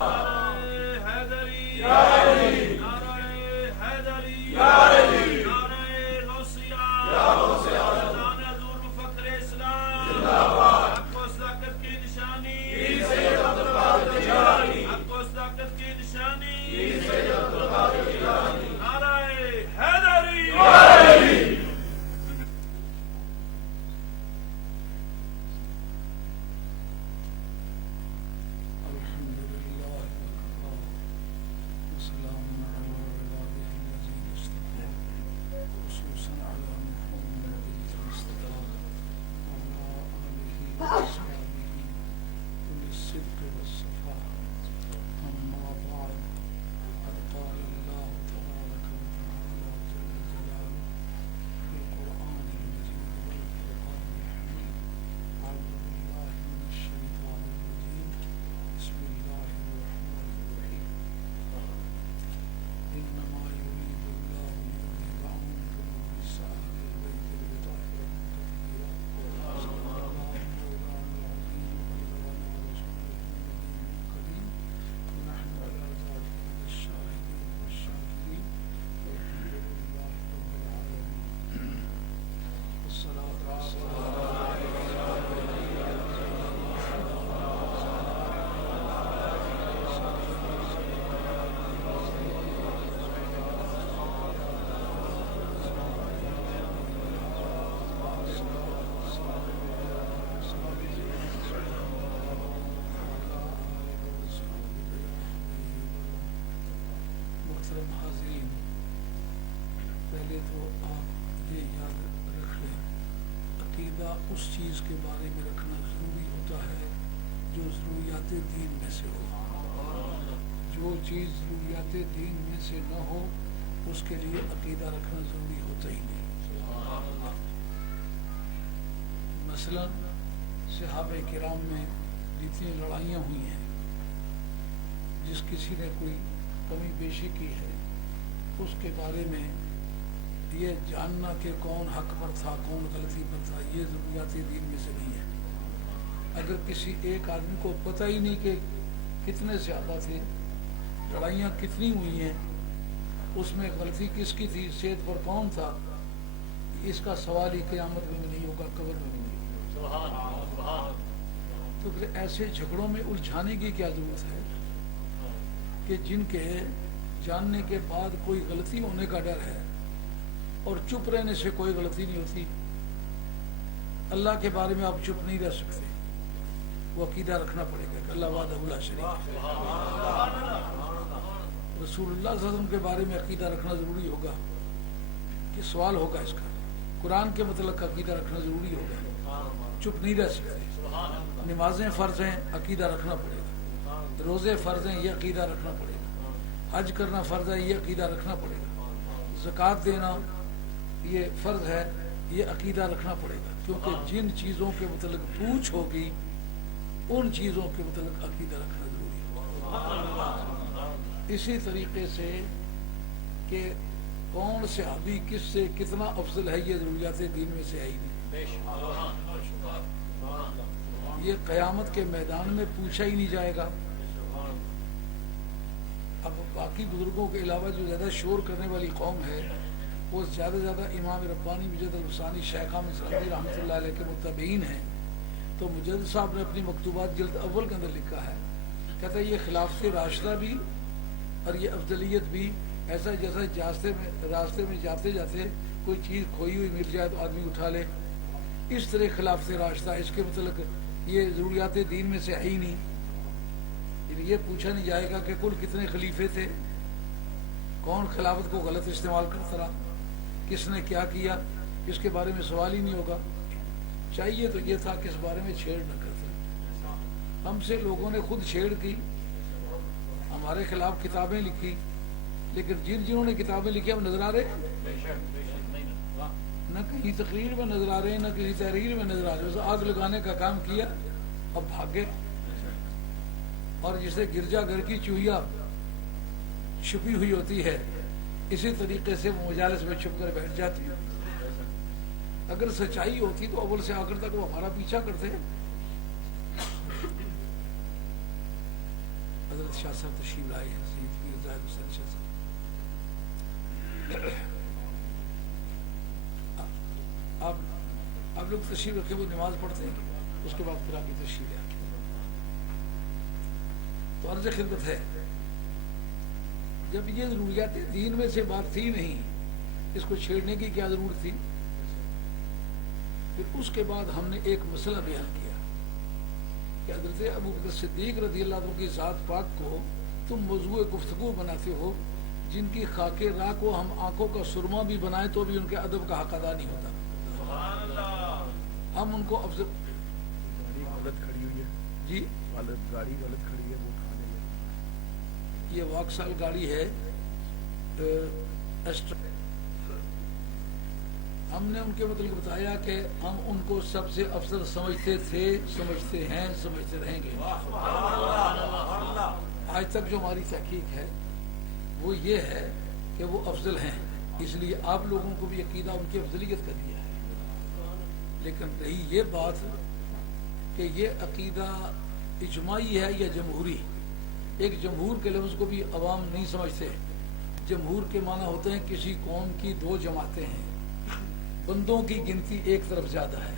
نعرہ حیدری یا علی، نعرہ حیدری یا علی، نعرہ غوثیہ یا غوث اعظم، فیضان حضور فخر اسلام زندہ باد، حق و صداقت کی نشانی پیر سید عبد القادر جیلانی، حق و صداقت کی نشانی پیر سید عبد القادر جیلانی، نعرہ حیدری یا علی۔ محترم حاضرین، پہلے تو آپ یہ یاد رکھ لیں، عقیدہ اس چیز کے بارے میں رکھنا ضروری ہوتا ہے جو ضروریات دین میں سے ہو۔ جو چیز ضروریات دین میں سے نہ ہو اس کے لیے عقیدہ رکھنا ضروری ہوتا ہی نہیں۔ مثلا صحابہ کرام میں جتنی لڑائیاں ہوئی ہیں، جس کسی نے کوئی کمی بیشی کی ہے اس کے بارے میں یہ جاننا کہ کون حق پر تھا کون غلطی پر تھا، یہ ضروریات دین میں سے نہیں ہے۔ اگر کسی ایک آدمی کو پتہ ہی نہیں کہ کتنے زیادہ تھے، لڑائیاں کتنی ہوئی ہیں، اس میں غلطی کس کی تھی، صحت پر کون تھا، اس کا سوال ہی قیامت میں بھی نہیں ہوگا، قبر میں بھی نہیں ہوگا۔ تو پھر ایسے جھگڑوں میں الجھانے کی کیا ضرورت ہے کہ جن کے جاننے کے بعد کوئی غلطی ہونے کا ڈر ہے اور چپ رہنے سے کوئی غلطی نہیں ہوتی۔ اللہ کے بارے میں آپ چپ نہیں رہ سکتے، وہ عقیدہ رکھنا پڑے گا کہ اللہ وحدہ لا شریک ہے۔ رسول اللہ صلی اللہ علیہ وسلم کے بارے میں عقیدہ رکھنا ضروری ہوگا کہ سوال ہوگا اس کا۔ قرآن کے متعلق عقیدہ رکھنا ضروری ہوگا، چپ نہیں رہ سکتے۔ نمازیں فرض ہیں، عقیدہ رکھنا پڑے گا۔ روزے فرض ہیں، یہ عقیدہ رکھنا پڑے گا۔ حج کرنا فرض ہے، یہ عقیدہ رکھنا پڑے گا۔ زکوٰۃ دینا یہ فرض ہے، یہ عقیدہ رکھنا پڑے گا، کیونکہ جن چیزوں کے متعلق پوچھ ہوگی ان چیزوں کے متعلق عقیدہ رکھنا ضروری ہوگا۔ اسی طریقے سے کہ کون صحابی کس سے کتنا افضل ہے، یہ ضروریات دین میں سے ہے ہی نہیں۔ یہ قیامت کے میدان میں پوچھا ہی نہیں جائے گا۔ اب باقی بزرگوں کے علاوہ جو زیادہ شور کرنے والی قوم ہے وہ زیادہ امام ربانی مجد الحسانی شیخ احمد سرندی رحمۃ اللہ علیہ کے متبعین ہیں۔ تو مجد صاحب نے اپنی مکتوبات جلد اول کے اندر لکھا ہے، کہتا ہے یہ خلافت راشدہ بھی اور یہ افضلیت بھی ایسا جیسا راستے میں جاتے جاتے کوئی چیز کھوئی ہوئی مل جائے تو آدمی اٹھا لے، اس طرح خلافت راشدہ، اس کے متعلق یہ ضروریات دین میں سے ہے ہی نہیں۔ یہ پوچھا نہیں جائے گا کہ کل کتنے خلیفے تھے، کون خلافت کو غلط استعمال کرتا رہا، کس نے کیا کیا، اس کے بارے میں سوال ہی نہیں ہوگا۔ چاہیے تو یہ تھا کہ اس بارے میں چھیڑ نہ کرتے۔ ہم سے لوگوں نے خود چھیڑ کی، ہمارے خلاف کتابیں لکھی، لیکن جنہوں نے کتابیں لکھی ہم نظر آ رہے ہیں، نہ کہیں تقریر میں نظر آ رہے ہیں، نہ کسی تحریر میں نظر آ رہے ہیں۔ آگ لگانے کا کام کیا، اب بھاگے۔ اور جسے گرجا گھر کی چوہیا چھپی ہوئی ہوتی ہے، اسی طریقے سے وہ مجالس میں چھپ کر بیٹھ جاتی ہے۔ اگر سچائی ہوتی تو اول سے آخر تک وہ ہمارا پیچھا کرتے۔ حضرت حضرت شاہ صاحب تشریف لائے ہیں، سید پیر زاہد حسین شاہ صاحب۔ آپ لوگ تشریف رکھے وہ نماز پڑھتے ہیں، اس کے بعد پھر آپ کی تشریف ہے۔ تو عرض خدمت ہے، جب یہ ضروریات دین میں سے بات تھی نہیں، اس کو چھیڑنے کی کیا ضرورت تھی؟ پھر اس کے بعد ہم نے ایک مسئلہ بیان کیا کہ حضرت ابوبکر صدیق رضی اللہ عنہ کی ذات پاک کو تم موضوع گفتگو بناتے ہو، جن کی خاک راہ کو ہم آنکھوں کا سرما بھی بنائیں تو بھی ان کے ادب کا حق ادا نہیں ہوتا۔ سبحان اللہ۔ ہم ان کو افضل گاڑی غلط کھڑی ہوئی ہے جی، گاڑی غلط کھڑی ہے، وہ کھانے میں یہ واکسال گاڑی ہے ایسٹرا۔ ہم نے ان کے متعلق بتایا کہ ہم ان کو سب سے افضل سمجھتے تھے، سمجھتے ہیں، سمجھتے رہیں گے۔ آج تک جو ہماری تحقیق ہے وہ یہ ہے کہ وہ افضل ہیں، اس لیے آپ لوگوں کو بھی عقیدہ ان کی افضلیت کا دیا ہے۔ لیکن رہی یہ بات کہ یہ عقیدہ اجماعی ہے یا جمہوری، ایک جمہور کے لفظ کو بھی عوام نہیں سمجھتے۔ جمہور کے معنی ہوتے ہیں کسی قوم کی دو جماعتیں ہیں، بندوں کی گنتی ایک طرف زیادہ ہے،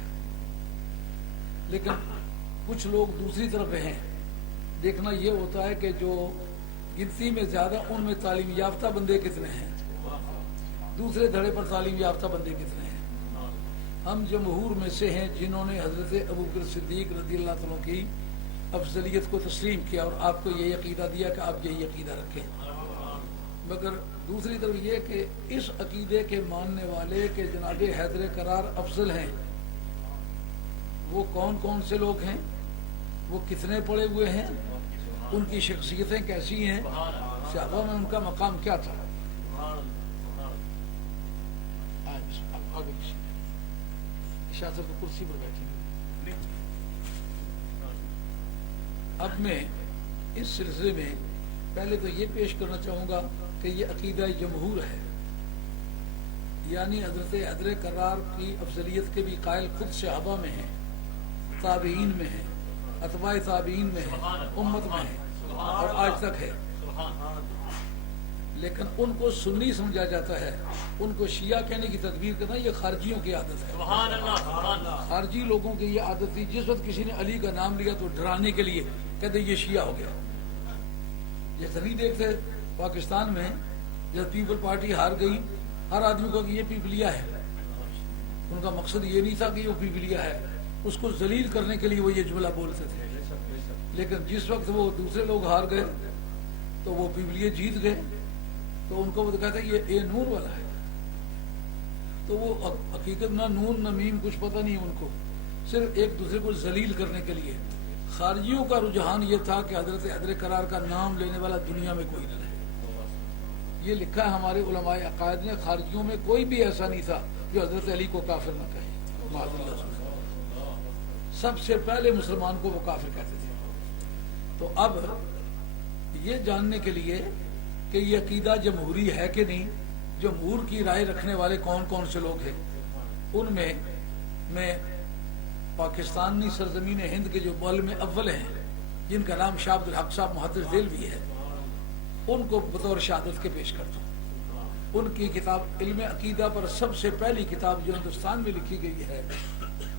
لیکن کچھ لوگ دوسری طرف ہیں۔ دیکھنا یہ ہوتا ہے کہ جو گنتی میں زیادہ، ان میں تعلیم یافتہ بندے کتنے ہیں، دوسرے دھڑے پر تعلیم یافتہ بندے کتنے ہیں۔ ہم جمہور میں سے ہیں جنہوں نے حضرت ابوبکر صدیق رضی اللہ عنہ کی افضلیت کو تسلیم کیا اور آپ کو یہ عقیدہ دیا کہ آپ یہی عقیدہ رکھیں۔ مگر دوسری طرف یہ کہ اس عقیدے کے ماننے والے کہ جناب حیدر کرار افضل ہیں، وہ کون کون سے لوگ ہیں، وہ کتنے پڑے ہوئے ہیں، ان کی شخصیتیں کیسی ہیں، صحابہ میں ان کا مقام کیا تھا۔ شاہ صاحب کرسی پر بیٹھیں گے۔ اب میں اس سلسلے میں پہلے تو یہ پیش کرنا چاہوں گا کہ یہ عقیدہ جمہور ہے، یعنی حضرت حیدر کرار کی افضلیت کے بھی قائل خود صحابہ میں ہیں، تابعین میں ہیں، اتباع تابعین میں ہیں، امت میں ہیں اور آج تک ہے۔ لیکن ان کو سنی سمجھا جاتا ہے، ان کو شیعہ کہنے کی تدبیر کرنا یہ خارجیوں کی عادت ہے۔ خارجی لوگوں کی یہ عادت تھی، جس وقت کسی نے علی کا نام لیا تو ڈرانے کے لیے کہتے یہ شیعہ ہو گیا۔ یہ نہیں دیکھتے پاکستان میں جب پیپل پارٹی ہار گئی، ہر آدمی کو کہ یہ پیپلیا ہے۔ ان کا مقصد یہ نہیں تھا کہ وہ پیپلیا ہے، اس کو ذلیل کرنے کے لیے وہ یہ جملہ بولتے تھے۔ لیکن جس وقت وہ دوسرے لوگ ہار گئے تو وہ پیپلیے جیت گئے، تو ان کو وہ کہتا ہے یہ نور والا ہے۔ تو وہ حقیقت نہ نون نہ میم کچھ پتہ نہیں ان کو، صرف ایک دوسرے کو ذلیل کرنے کے لیے۔ خارجیوں کا رجحان یہ تھا کہ حضرت حیدر کرار کا نام لینے والا دنیا میں کوئی نہ رہے۔ یہ لکھا ہے ہمارے علماء عقائد نے، خارجیوں میں کوئی بھی ایسا نہیں تھا جو حضرت علی کو کافر نہ کہے، معاذ اللہ سے۔ سب سے پہلے مسلمان کو وہ کافر کہتے تھے۔ تو اب یہ جاننے کے لیے کہ یہ عقیدہ جمہوری ہے کہ نہیں، جمہور کی رائے رکھنے والے کون کون سے لوگ ہیں، ان میں پاکستانی سرزمین ہند کے جو معلم اول ہیں، جن کا نام شاہ عبد الحق صاحب محدث دہلوی ہے، ان کو بطور شہادت کے پیش کرتا ہوں۔ ان کی کتاب علم عقیدہ پر سب سے پہلی کتاب جو ہندوستان میں لکھی گئی ہے،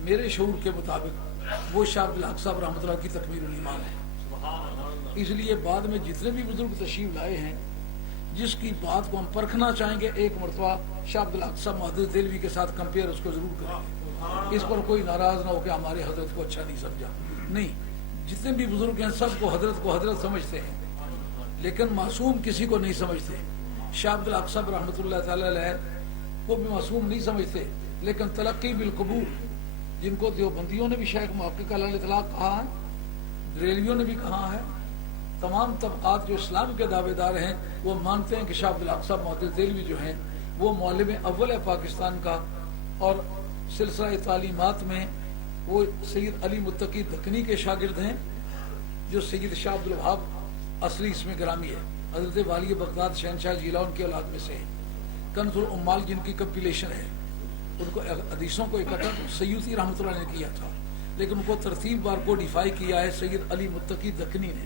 میرے شعور کے مطابق وہ شاہ عبد الحق صاحب رحمۃ اللہ کی تکمیل الایمان ہے۔ اس لیے بعد میں جتنے بھی بزرگ تشریف لائے ہیں، جس کی بات کو ہم پرکھنا چاہیں گے، ایک مرتبہ شاہ عبد الحق صاحب محدث دہلوی کے ساتھ کمپیئر اس کو ضرور کریں گے۔ اس پر کوئی ناراض نہ ہو کہ ہمارے حضرت کو اچھا نہیں سمجھا، نہیں، جتنے بھی بزرگ ہیں سب کو حضرت سمجھتے ہیں، لیکن معصوم کسی کو نہیں سمجھتے۔ شاہ عبد الحق صاحب رحمۃ اللہ تعالی علیہ کو بھی معصوم نہیں سمجھتے، لیکن تلقی بالقبول، جن کو دیوبندیوں نے بھی شیخ محقق علیہ الاطلاق کہا ہے، بریلویوں نے بھی کہا ہے، تمام طبقات جو اسلام کے دعوے دار ہیں وہ مانتے ہیں کہ شاہ عبد الحق صاحب محدث دہلوی جو ہیں وہ معلم اول ہے پاکستان کا، اور سلسلہ تعلیمات میں وہ سید علی متقی دکنی کے شاگرد ہیں، جو سید شاہ عبد الوہاب اصلی اس میں گرامی ہے، حضرت والی بغداد شہنشاہ جیلا ان کے اولاد میں سے ہے۔ کنز العمال جن کی کمپیلیشن ہے، ان کو حدیثوں کو اکٹھا سیوطی رحمۃ اللہ نے کیا تھا، لیکن ان کو ترتیب بار کو ڈیفائی کیا ہے سید علی متقی دکنی نے۔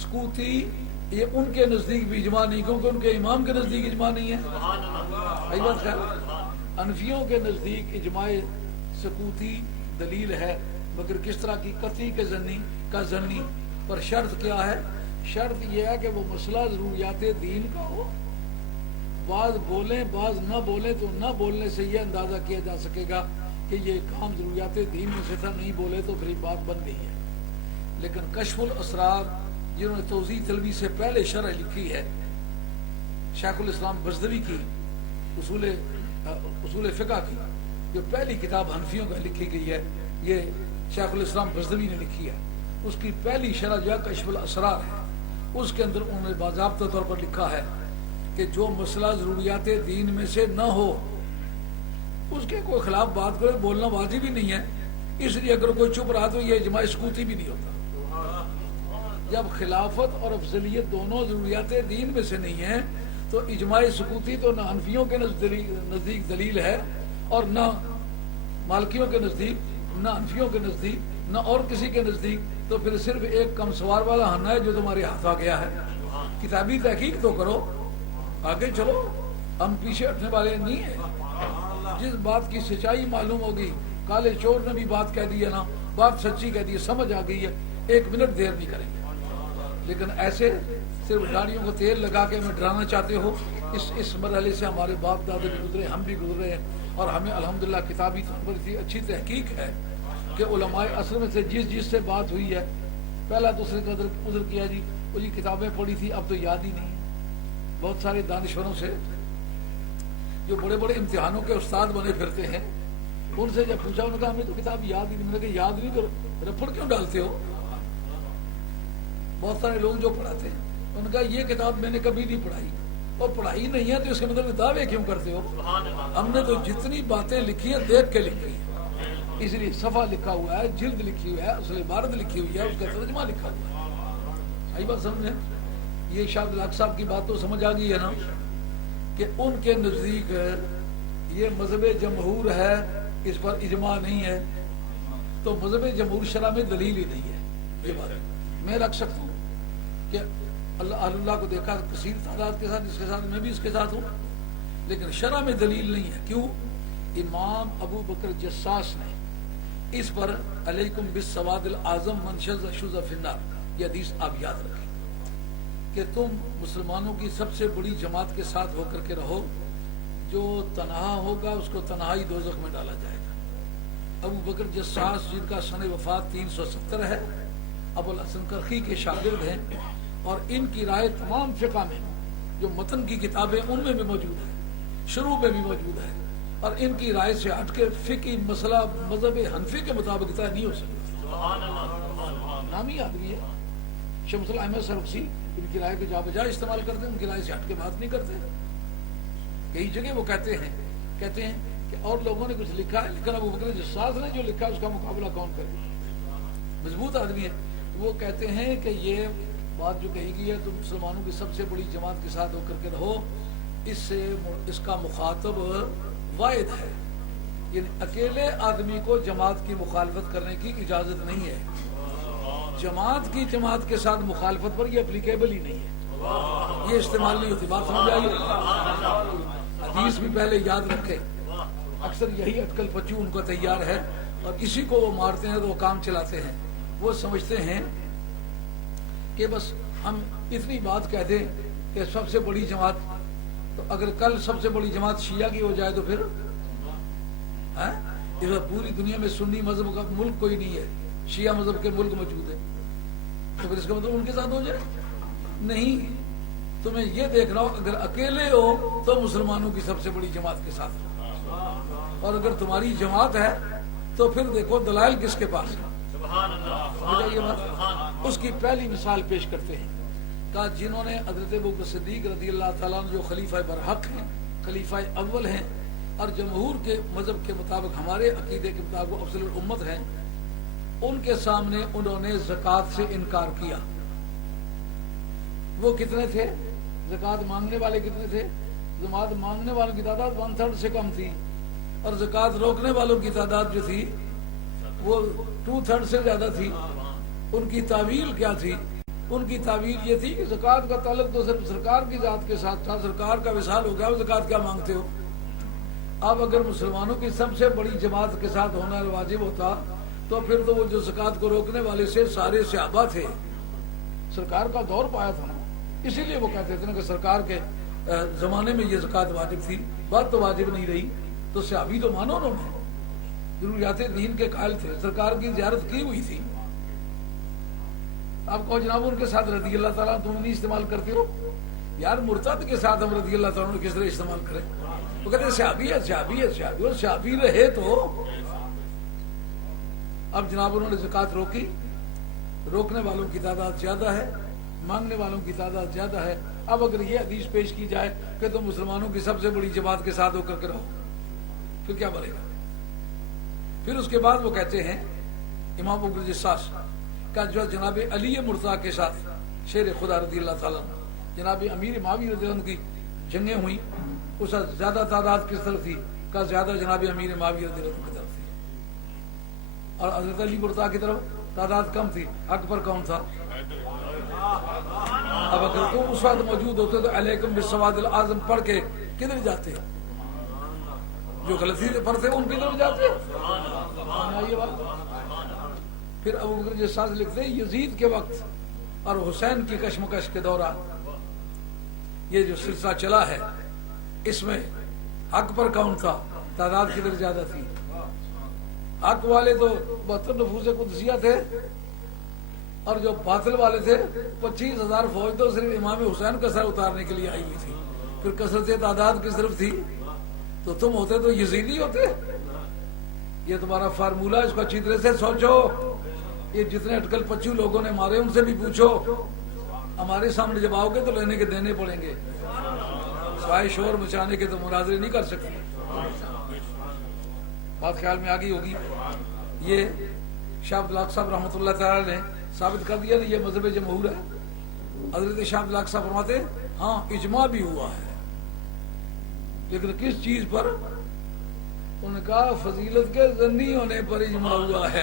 سکوتی یہ ان کے نزدیک بھی اجماع نہیں، کیونکہ ان کے امام کے نزدیک اجماع نہیں ہے. صحیح بات ہے. حنفیوں کے نزدیک اجماع سکوتی دلیل ہے، مگر کس طرح کی؟ قطعی کے ظنی پر شرط کیا ہے؟ شرط یہ ہے کہ وہ مسئلہ ضروریات دین کا ہو. بعض بولیں بعض نہ بولیں تو نہ بولنے سے یہ اندازہ کیا جا سکے گا کہ یہ کام ضروریات دین میں سے تھا، نہیں بولے تو پھر بات بن گئی ہے. لیکن کشف الاسرار جنہوں نے توضیح طلبی سے پہلے شرح لکھی ہے، شیخ الاسلام بزدوی کی اصول فقہ کی جو پہلی کتاب حنفیوں کا لکھی گئی ہے، یہ شیخ الاسلام بزدوی نے لکھی ہے. اس کی پہلی شرح جو ہے کشف الاسرار ہے. اس کے اندر انہوں نے باضابطہ طور پر لکھا ہے کہ جو مسئلہ ضروریات دین میں سے نہ ہو اس کے کوئی خلاف بات کرے بولنا واجب ہی نہیں ہے. اس لیے اگر کوئی چپ رہا تو یہ اجماع سکوتی بھی نہیں ہوتا. جب خلافت اور افضلیت دونوں ضروریات دین میں سے نہیں ہیں تو اجماع سکوتی تو نہ حنفیوں کے نزدیک دلیل ہے اور نہ مالکیوں کے نزدیک، نہ حنفیوں کے نزدیک، نہ اور کسی کے نزدیک. تو پھر صرف ایک کم سوار والا ہننا ہے جو تمہارے ہاتھ آ گیا ہے. کتابی تحقیق تو کرو، آگے چلو، ہم پیچھے ہٹنے والے نہیں ہیں. جس بات کی سچائی معلوم ہوگی، کالے چور نے بھی بات کہہ دی ہے نا، بات سچی کہہ دی ہے، سمجھ آ گئی ہے، 1 منٹ دیر نہیں کریں گے. لیکن ایسے صرف گاڑیوں کو تیل لگا کے ہمیں ڈرانا چاہتے ہو. اس مرحلے سے ہمارے باپ دادے بھی گزرے، ہم بھی گزرے ہیں، اور ہمیں الحمدللہ کتابی طور پر اتنی اچھی تحقیق ہے کہ علماء اصل میں سے جس سے بات ہوئی ہے پہلا دوسرے کا عذر کیا جی وہ جی کتابیں پڑھی تھی اب تو یاد ہی نہیں. بہت سارے دانشوروں سے جو بڑے بڑے امتحانوں کے استاد بنے پھرتے ہیں، ان سے جب پوچھا انہوں نے کہا ہمیں تو کتاب یاد ہی نہیں. میں نے کہا یاد نہیں تو رپڑ کیوں ڈالتے ہو؟ بہت سارے لوگ جو پڑھاتے ہیں ان کا یہ کتاب میں نے کبھی نہیں پڑھائی، اور پڑھائی نہیں ہے تو اس کے مطلب دعوے کیوں کرتے ہو؟ ہم نے تو جتنی باتیں لکھی ہیں دیکھ کے لکھی ہیں. اس لیے صفحہ لکھا ہوا ہے، جلد لکھی ہوئی ہے، اصل عبارت لکھی ہوئی ہے، اس کا ترجمہ لکھا ہوا ہے. آئی بات سمجھیں؟ یہ شاہ الحق صاحب کی بات تو سمجھ آ گئی ہے نا کہ ان کے نزدیک یہ مذہب جمہور ہے، اس پر اجماع نہیں ہے. تو مذہب جمہور شرع میں دلیل ہی نہیں ہے. یہ بات میں رکھ سکتا ہوں کہ اللہ کو دیکھا کثیر تعداد کے ساتھ، جس کے ساتھ میں بھی اس کے ساتھ ہوں، لیکن شرع میں دلیل نہیں ہے. کیوں؟ امام ابو بکر جساس نے اس پر علیکم بالسواد الاعظم من شذ شذ فی النار، یہ حدیث آپ یاد رکھیں کہ تم مسلمانوں کی سب سے بڑی جماعت کے ساتھ ہو کر کے رہو، جو تنہا ہوگا اس کو تنہائی دوزخ میں ڈالا جائے گا. ابو بکر جساس جن کا سن وفات 370 ہے، ابو الحسن کرخی کے شاگرد ہیں، اور ان کی رائے تمام فقہ میں جو متن کی کتابیں ان میں بھی موجود ہے، شروع میں بھی موجود ہے، اور ان کی رائے سے ہٹ کے فقہی مسئلہ مذہب حنفی کے مطابق طے نہیں ہو سکتا. نامی آدمی ہے شمس الاحمد سرخسی، ان کی رائے کے جا بجا استعمال کرتے ہیں، ان کی رائے سے ہٹ کے بات نہیں کرتے. کئی جگہ وہ کہتے ہیں کہ اور لوگوں نے کچھ لکھا ہے، لیکن ابو بکر جساس نے جو لکھا ہے اس کا مقابلہ کون کرے؟ مضبوط آدمی ہے. وہ کہتے ہیں کہ یہ بات جو کہی گئی ہے تو مسلمانوں کی سب سے بڑی جماعت کے ساتھ ہو کر کے رہو، اس کا مخاطب واحد ہے، یعنی اکیلے آدمی کو جماعت کی مخالفت کرنے کی اجازت نہیں ہے. جماعت کے ساتھ مخالفت پر یہ اپلیکیبل ہی نہیں ہے، یہ استعمال نہیں ہوتی. بات سمجھ آئی؟ حدیث بھی پہلے یاد رکھے. اکثر یہی اٹکل پچو ان کو تیار ہے اور اسی کو وہ مارتے ہیں تو وہ کام چلاتے ہیں. وہ سمجھتے ہیں کہ بس ہم اتنی بات کہہ دیں کہ سب سے بڑی جماعت، تو اگر کل سب سے بڑی جماعت شیعہ کی ہو جائے تو پھر پوری دنیا میں سنی مذہب کا ملک کوئی نہیں ہے، شیعہ مذہب کے ملک موجود ہے، تو پھر اس کا مطلب ان کے ساتھ ہو جائے نہیں. تمہیں یہ دیکھنا ہو اگر اکیلے ہو تو مسلمانوں کی سب سے بڑی جماعت کے ساتھ ہو، اور اگر تمہاری جماعت ہے تو پھر دیکھو دلائل کس کے پاس ہے. یہ بات اس کی پہلی مثال پیش کرتے ہیں کہ جنہوں نے حضرت ابوبکر صدیق رضی اللہ تعالیٰ عنہ جو خلیفہ برحق ہیں، خلیفہ اول ہیں، اور جمہور کے مذہب کے مطابق ہمارے عقیدے کے مطابق افضل الامت ہیں، ان کے سامنے انہوں نے زکوٰۃ سے انکار کیا. وہ کتنے تھے؟ زکوٰۃ مانگنے والے کتنے تھے؟ زکوٰۃ مانگنے والوں کی تعداد 1/3 سے کم تھی، اور زکوٰۃ روکنے والوں کی تعداد جو تھی وہ 2/3 سے زیادہ تھی. ان کی تعویل کیا تھی ان کی تعبیر یہ تھی کہ زکوٰۃ کا تعلق تو صرف سرکار کی ذات کے ساتھ تھا، سرکار کا وصال ہو گیا، وہ زکوٰۃ کیا مانگتے ہو؟ اب اگر مسلمانوں کی سب سے بڑی جماعت کے ساتھ ہونا واجب ہوتا تو پھر تو وہ جو زکوٰۃ کو روکنے والے سے سارے صحابہ تھے، سرکار کا دور پایا تھا نا، اسی لیے وہ کہتے تھے نا کہ سرکار کے زمانے میں یہ زکوٰۃ واجب تھی، بعد تو واجب نہیں رہی، تو صحابی تو مانو انہوں نے ضروریات دین کے قائل تھے، سرکار کی زیارت کی ہوئی تھی۔ آپ کہو جناب ان کے ساتھ رضی اللہ تعالیٰ تم نہیں استعمال کرتے ہو؟ یار مرتد کے ساتھ ہم رضی اللہ تعالیٰ کس طرح استعمال کریں؟ وہ کہتے ہیں صحابی ہے، صحابی ہے، صحابی، اور صحابی رہے تو اب جناب انہوں نے زکوٰۃ روکی، روکنے والوں کی تعداد زیادہ ہے، مانگنے والوں کی تعداد زیادہ ہے۔ اب اگر یہ حدیث پیش کی جائے کہ تم مسلمانوں کی سب سے بڑی جماعت کے ساتھ ہو کر کے رہو، پھر کیا بنے گا؟ پھر اس کے بعد وہ کہتے ہیں امام ابو جساس کا جو جناب علی مرتضیٰ کے ساتھ شیر خدا رضی اللہ تعالیٰ جناب امیر معاویہ رضی اللہ عنہ کی جنگیں ہوئیں، اس سے زیادہ تعداد کس طرف تھی؟ کا زیادہ جناب امیر معاویہ رضی اللہ عنہ کی طرف تھی، اور حضرت علی مرتضیٰ کی طرف تعداد کم تھی۔ حق پر کون تھا؟ اب اگر تم اس وقت موجود ہوتے تو علیکم بالسواد الاعظم پڑھ کے کدھر جاتے؟ جو غلطی پر تھے ان کی طرف جاتے۔ یہ بات پھر ابو بکر جساس لکھتے ہیں یزید کے وقت اور حسین کی کشمکش کے دوران یہ جو سلسلہ چلا ہے، اس میں حق پر کون تھا؟ تعداد کدھر زیادہ تھی؟ حق والے تو 72 نفوس قدسیہ تھے، اور جو باطل والے تھے 25,000 فوج تو صرف امام حسین کا سر اتارنے کے لیے آئی ہوئی تھی۔ پھر کثرت تعداد کس طرف تھی؟ تو تم ہوتے تو یزیدی ہوتے۔ یہ تمہارا فارمولہ، اس کو اچھی طرح سے سوچو۔ یہ جتنے اٹکل پچو لوگوں نے مارے ان سے بھی پوچھو، ہمارے سامنے جب آؤ گے تو لینے کے دینے پڑیں گے، سوائے شور مچانے کے تو مناظرے نہیں کر سکتے۔ بات خیال میں آگئی ہوگی۔ یہ شاہ عبدالحق صاحب رحمۃ اللہ تعالی نے ثابت کر دیا کہ یہ مذہب جمہور ہے۔ حضرت شاہ عبدالحق صاحب فرماتے ہیں ہاں اجماع بھی ہوا ہے، لیکن کس چیز پر؟ انہوں نے کہا فضیلت کے ظنی ہونے پر اجماع ہوا ہے،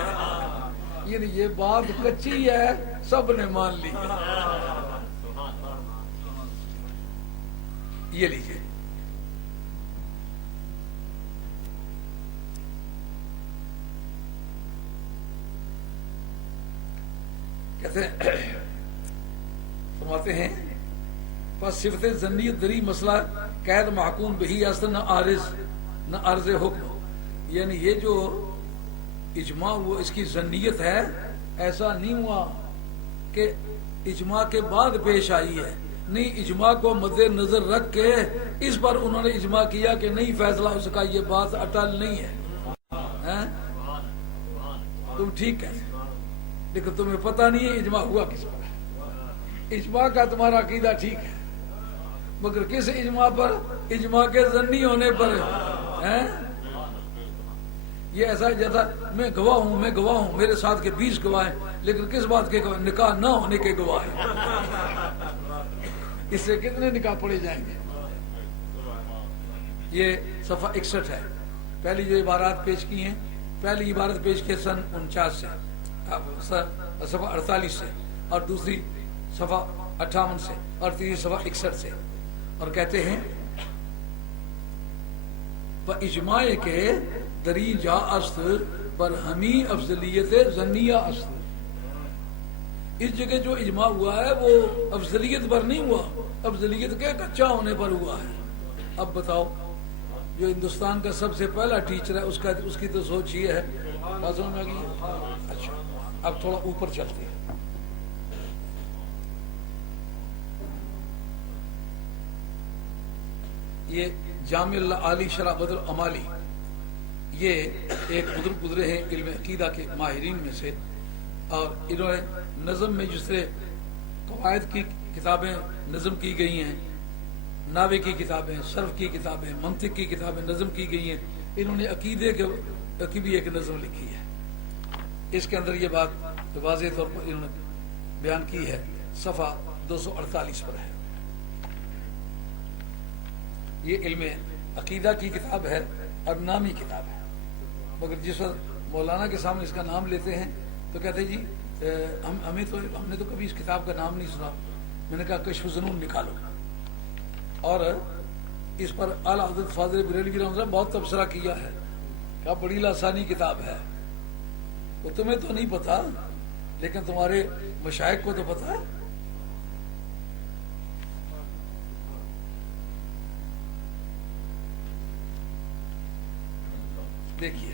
یعنی یہ بات کچی ہے، سب نے مان لی۔ یہ لیجیے کہتے ہیں، فرماتے ہیں پس صفت ظنیت دری مسئلہ قید محکوم بہی اصل نہ عارض نہ عرض حکم، یعنی یہ جو اجماع ہوا اس کی ظنیت ہے، ایسا نہیں ہوا کہ اجماع کے بعد پیش آئی ہے، نہیں، اجماع کو مد نظر رکھ کے اس پر انہوں نے اجماع کیا کہ نہیں فیصلہ ہو سکا، یہ بات اٹل نہیں ہے۔ تم ٹھیک کہتے لیکن تمہیں پتہ نہیں ہے اجماع ہوا کس پر۔ اجماع کا تمہارا عقیدہ ٹھیک ہے مگر کس اجماع پر؟ اجماع کے ظنی ہونے پر ہے۔ یہ ایسا جیسا میں گواہ ہوں، میرے ساتھ کے 20 گواہ ہیں، لیکن کس بات کے گواہ؟ نکاح نہ ہونے کے گواہ ہیں۔ اس سے کتنے نکاح پڑے جائیں گے؟ یہ صفحہ 61 ہے۔ پہلی جو عبارات پیش کی ہیں، پہلی عبارت پیش کی سن 49 سے، صفحہ 48 سے، اور دوسری صفحہ 58 سے، اور تیسری صفحہ 61 سے، اور کہتے ہیں اجماع کے دری جا است پر ہمی افضلیت ظنیہ است۔ اس جگہ جو اجماع ہوا ہے وہ افضلیت پر نہیں ہوا، افضلیت کے کچا ہونے پر ہوا ہے۔ اب بتاؤ، جو ہندوستان کا سب سے پہلا ٹیچر ہے اس کی تو سوچ یہ ہے، بازوں میں اچھا اب تھوڑا اوپر چلتے ہیں۔ یہ جامع العالی شرح بدر العمالی، یہ ایک بزرگ گزرے ہیں علم عقیدہ کے ماہرین میں سے، اور انہوں نے نظم میں جس طرح قواعد کی کتابیں نظم کی گئی ہیں، ناوے کی کتابیں، صرف کی کتابیں، منطق کی کتابیں نظم کی گئی ہیں، انہوں نے عقیدے کی بھی ایک نظم لکھی ہے۔ اس کے اندر یہ بات واضح طور پر انہوں نے بیان کی ہے، صفحہ 248 پر ہے۔ یہ علم عقیدہ کی کتاب ہے اور نامی کتاب ہے، مگر جس وقت مولانا کے سامنے اس کا نام لیتے ہیں تو کہتے ہیں جی ہم نے تو کبھی اس کتاب کا نام نہیں سنا. میں نے کہا کشف ظنون نکالو, اور اس پر اعلیٰ حضرت فاضل بریلوی رحمۃ اللہ بہت تبصرہ کیا ہے. کہا بڑی لاسانی کتاب ہے, وہ تمہیں تو نہیں پتا لیکن تمہارے مشائخ کو تو پتا ہے. دیکھیے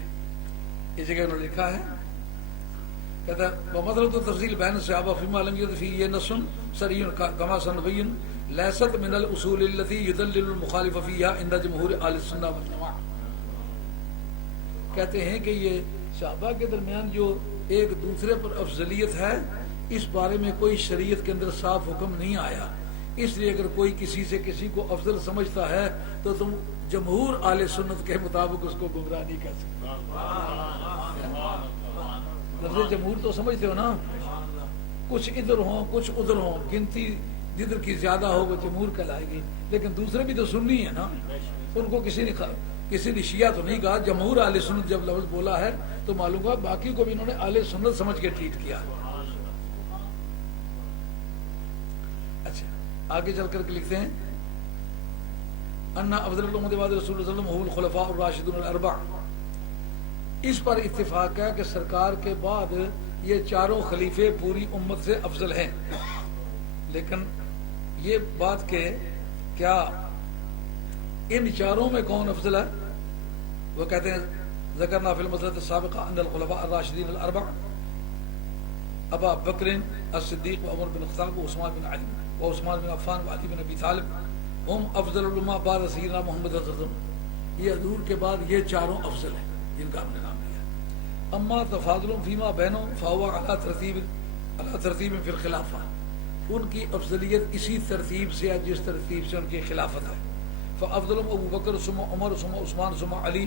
اس جگہ انہوں نے لکھا ہے, کہتا ہے مطلب تو تفصیل بین صحابہ فیما لم یرد فی یہ نص سری کما سنبین لیست من الاصول التي يدلل المخالف فيها عند جمهور اهل السنہ والجماعہ. کہتے ہیں کہ یہ صحابہ کے درمیان جو ایک دوسرے پر افضلیت ہے, اس بارے میں کوئی شریعت کے اندر صاف حکم نہیں آیا. اس لیے اگر کوئی کسی سے کسی کو افضل سمجھتا ہے تو تم جمہور اہل سنت کے مطابق اس کو گمراہ نہیں کہہ سکتے. لفظ جمہور تو سمجھتے ہو نا, کچھ ادھر ہوں کچھ ادھر ہوں, گنتی جدھر کی زیادہ ہو وہ جمہور کہلائے گی. لیکن دوسرے بھی تو سنی ہے نا, ان کو کسی نے شیعہ تو نہیں کہا. جمہور اہل سنت جب لفظ بولا ہے تو معلوم ہوا باقی کو بھی انہوں نے اہل سنت سمجھ کے ٹریٹ کیا. اچھا آگے چل کر کے لکھتے ہیں ان افضل الامت بعد رسول اللہ صلی اللہ علیہ وسلم هم الخلفاء الراشدون الاربع. اس پر اتفاق ہے کہ سرکار کے بعد یہ چاروں خلیفے پوری امت سے افضل ہیں. لیکن یہ بات کہ کیا ان چاروں میں کون افضل ہے, وہ کہتے ہیں ذکرنا فی المسألۃ السابقہ ان الخلفاء الراشدین الاربع ابا بکر الصدیق وعمر بن الخطاب وعثمان بن علی وعثمان بن عفان وعلی بن ابی طالب ہم افضل الامہ بعد سیدنا محمد صلی اللہ علیہ وسلم. یہ حضور کے بعد یہ چاروں افضل ہیں جن کا ہم نے نام لیا. اما تفاضل فیما بینہم فہو علی ترتیب فی الخلافہ. ان کی افضلیت اسی ترتیب سے ہے جس ترتیب سے ان کی خلافت ہے. فافضلهم ابو بکر ثم عمر ثم عثمان ثم علی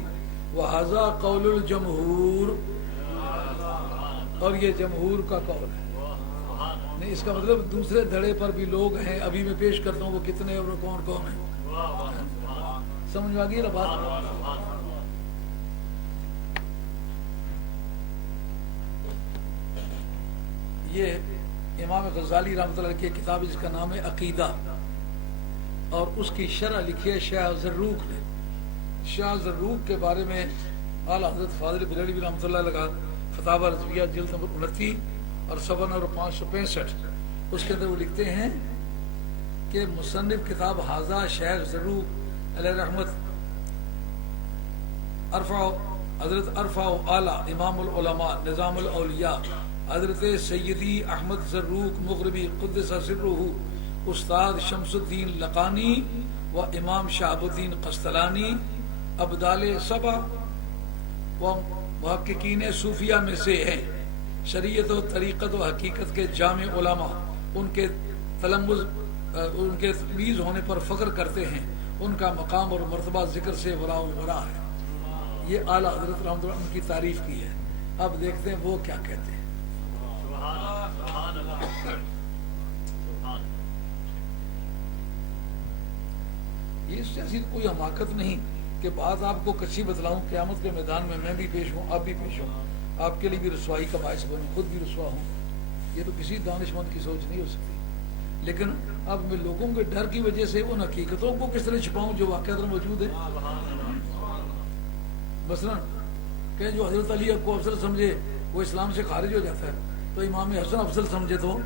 وہذا قول الجمہور. اور یہ جمہور کا قول ہے. نہیں اس کا مطلب دوسرے دھڑے پر بھی لوگ ہیں, ابھی میں پیش کرتا ہوں وہ کتنے اور کون کون ہیں. سمجھ میں آ گئی نا بات. یہ امام غزالی رحمۃ اللہ کی کتاب جس کا نام ہے عقیدہ, اور اس کی شرح لکھی ہے شاہ زروق نے. شاہ زروق کے بارے میں اعلیٰ حضرت فاضل بریلوی رحمۃ اللہ علیہ فتاوی رضویہ جلد نمبر 29 اور صفحہ نمبر 565 اس کے اندر وہ لکھتے ہیں کہ مصنف کتاب حاضہ شیخ زروق علیہ رحمت حضرت عرفہ اعلیٰ امام العلماء نظام الاولیاء حضرت سیدی احمد زروق مغربی قدس سرہ استاد شمس الدین لقانی و امام شہاب الدین قسطلانی ابدال سبع و محققین صوفیہ میں سے ہیں. شریعت و طریقت و حقیقت کے جامع علماء ان کے تمیز ہونے پر فخر کرتے ہیں. ان کا مقام اور مرتبہ ذکر سے وراء الورا ہے. یہ اعلیٰ حضرت رحمۃ اللہ ان کی تعریف کی ہے. اب دیکھتے ہیں وہ کیا کہتے ہیں. یہ اس سے ایسی کوئی حماقت نہیں کہ بات آپ کو کچھی بتلاؤں, قیامت کے میدان میں میں بھی پیش ہوں, آپ بھی پیش ہوں, آپ کے لیے بھی رسوائی کا باعث بنوں, خود بھی رسوا ہوں. یہ تو کسی دانش مند کی سوچ نہیں ہو سکتی. لیکن اب میں لوگوں کے ڈر کی وجہ سے ان حقیقتوں کو کس طرح چھپاؤں جو واقعات موجود ہے. مثلا کہ جو حضرت علی کو افضل سمجھے وہ اسلام سے خارج ہو جاتا ہے, تو امام حسن افضل سمجھے تو,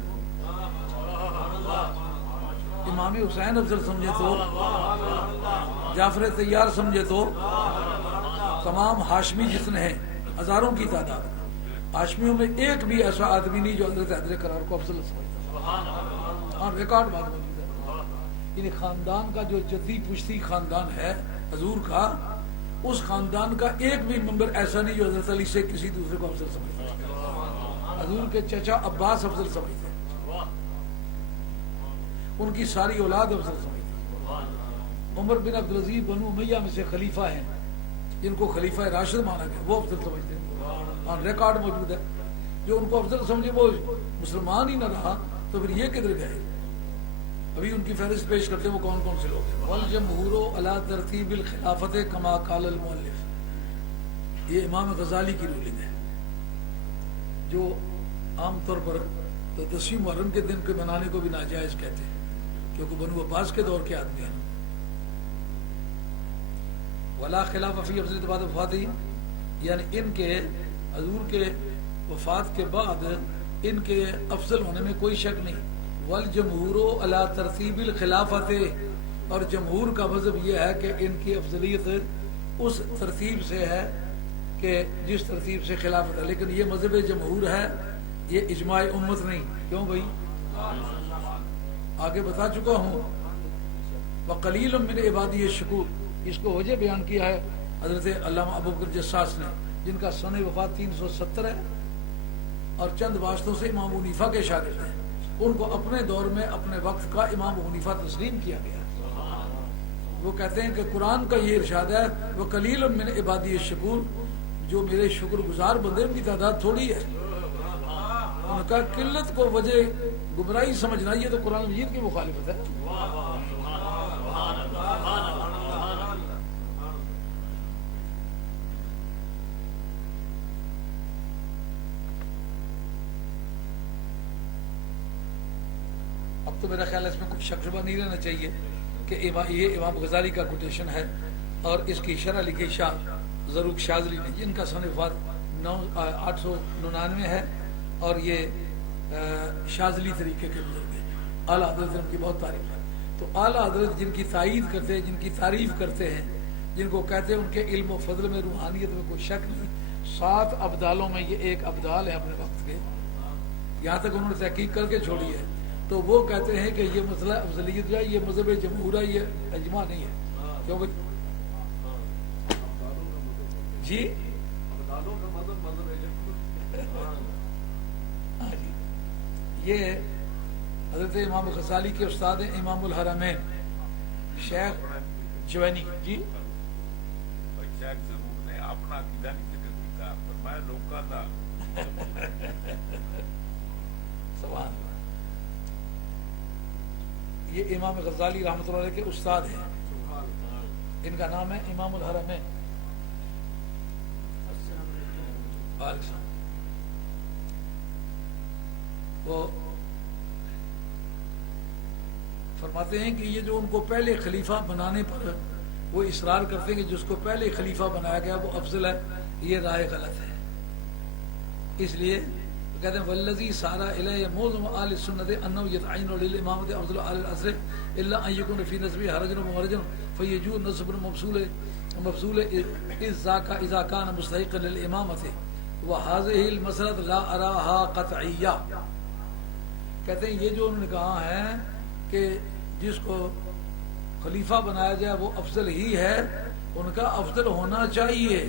امام حسین افضل سمجھے تو, جعفر طیار سمجھے تو, تمام ہاشمی جتنے ہیں ہزاروں کی تعداد, ہاشمیوں میں ایک بھی ایسا آدمی نہیں جو حضرت حیدر کرار کو افضل سمجھتا. ہاں ریکارڈ بات موجود ہے. یعنی خاندان کا جو جدی پشتی خاندان ہے حضور کا, اس خاندان کا ایک بھی ممبر ایسا نہیں جو حضرت علی سے کسی دوسرے کو افضل سمجھتا. حضور کے چچا عباس افضل سمجھتے, ان کی ساری اولاد افضل سمجھتی. عمر بن عبدالعزیز بنو امیہ میں سے خلیفہ ہیں جن کو خلیفہ راشد مانا گیا, وہ افضل سمجھتے ہیں. ہاں ریکارڈ موجود ہے. جو ان کو افضل سمجھے وہ مسلمان ہی نہ رہا تو پھر یہ کدھر گئے. ابھی ان کی فہرست پیش کرتے ہیں وہ کون کون سے لوگ ہیں. والجمہور علی ترتیب الخلافت کما قال المؤلف. یہ امام غزالی کی رولنگ ہے. جو عام طور پر تو 10ویں محرم کے دن کے منانے کو بھی ناجائز کہتے ہیں، کیونکہ بنو عباس کے دور کے آدمی ہیں. ولا خلاف فی افضلیت بعد وفاتہ، یعنی ان کے حضور کے وفات کے بعد ان کے افضل ہونے میں کوئی شک نہیں. والجمہور علی ترتیب الخلافت، اور جمہور کا مذہب یہ ہے کہ ان کی افضلیت اس ترتیب سے ہے کہ جس ترتیب سے خلافت ہے. لیکن یہ مذہب جمہور ہے، یہ اجماع امت نہیں. کیوں بھائی؟ آگے بتا چکا ہوں. وقلیل من عبادی الشکور، اس کو وجہ بیان کیا ہے حضرت علامہ ابوبکر جساس نے، جن کا سن وفات 370 ہے اور چند واسطوں سے امام ابو حنیفہ کے شاگرد ہیں. ان کو اپنے دور میں اپنے وقت کا امام ابو حنیفہ تسلیم کیا گیا. وہ کہتے ہیں کہ قرآن کا یہ ارشاد ہے وقلیل من عبادی الشکور، جو میرے شکر گزار بندے ان کی تعداد تھوڑی ہے. ان کا قلت کو وجہ گمراہی سمجھنا یہ تو قرآن مجید کی مخالفت ہے. اب تو میرا خیال ہے اس میں کچھ شک شبہ نہیں رہنا چاہیے کہ یہ امام غزالی کا کوٹیشن ہے، اور اس کی شرح لکھی شاہ زروق شاذلی نے، جن کا سن وفات 899 ہے، اور یہ شاذلی طریقے کے بزرگ ہیں. اعلیٰ حضرت ان کی بہت تعریف ہے. تو اعلیٰ حضرت جن کی تائید کرتے ہیں، جن کی تعریف کرتے ہیں، جن کو کہتے ہیں ان کے علم و فضل میں روحانیت میں کوئی شک نہیں. 7 ابدالوں میں یہ ایک ابدال ہے اپنے وقت کے، یہاں تک انہوں نے تحقیق کر کے چھوڑی ہے. تو وہ کہتے ہیں کہ یہ مسئلہ افضلیت جو ہے یہ مذہب جمہور ہے، یہ اجماع نہیں ہے. کیونکہ جی یہ حضرت امام غزالی کے استاد ہیں امام الحرمین شیخ جوینی. جی شیخ ضرور نے اپنا عقیدہ نہیں ذکر کیا، فرمایا لوگوں کا سبحان اللہ. یہ امام غزالی رحمۃ اللہ علیہ کے استاد ہیں، ان کا نام ہے امام الحرمین. وہ فرماتے ہیں کہ یہ جو ان کو پہلے خلیفہ بنانے پر وہ اصرار کرتے ہیں کہ جس کو پہلے خلیفہ بنایا گیا وہ افضل ہے، یہ رائے غلط ہے. اس لیے کہتے ہیں والذی سارا الیہ معظم اہل السنت انه يتعین للامامۃ افضل اہل العصر الا ان يكون في نسبه حرج ومرج فيجوز نسب مفضول اذا كان مستحقا للامامۃ وهذه المسألة لا اراها قطعیہ. کہتے ہیں یہ جو انہوں نے کہا ہے کہ جس کو خلیفہ بنایا جائے وہ افضل ہی ہے، ان کا افضل ہونا چاہیے،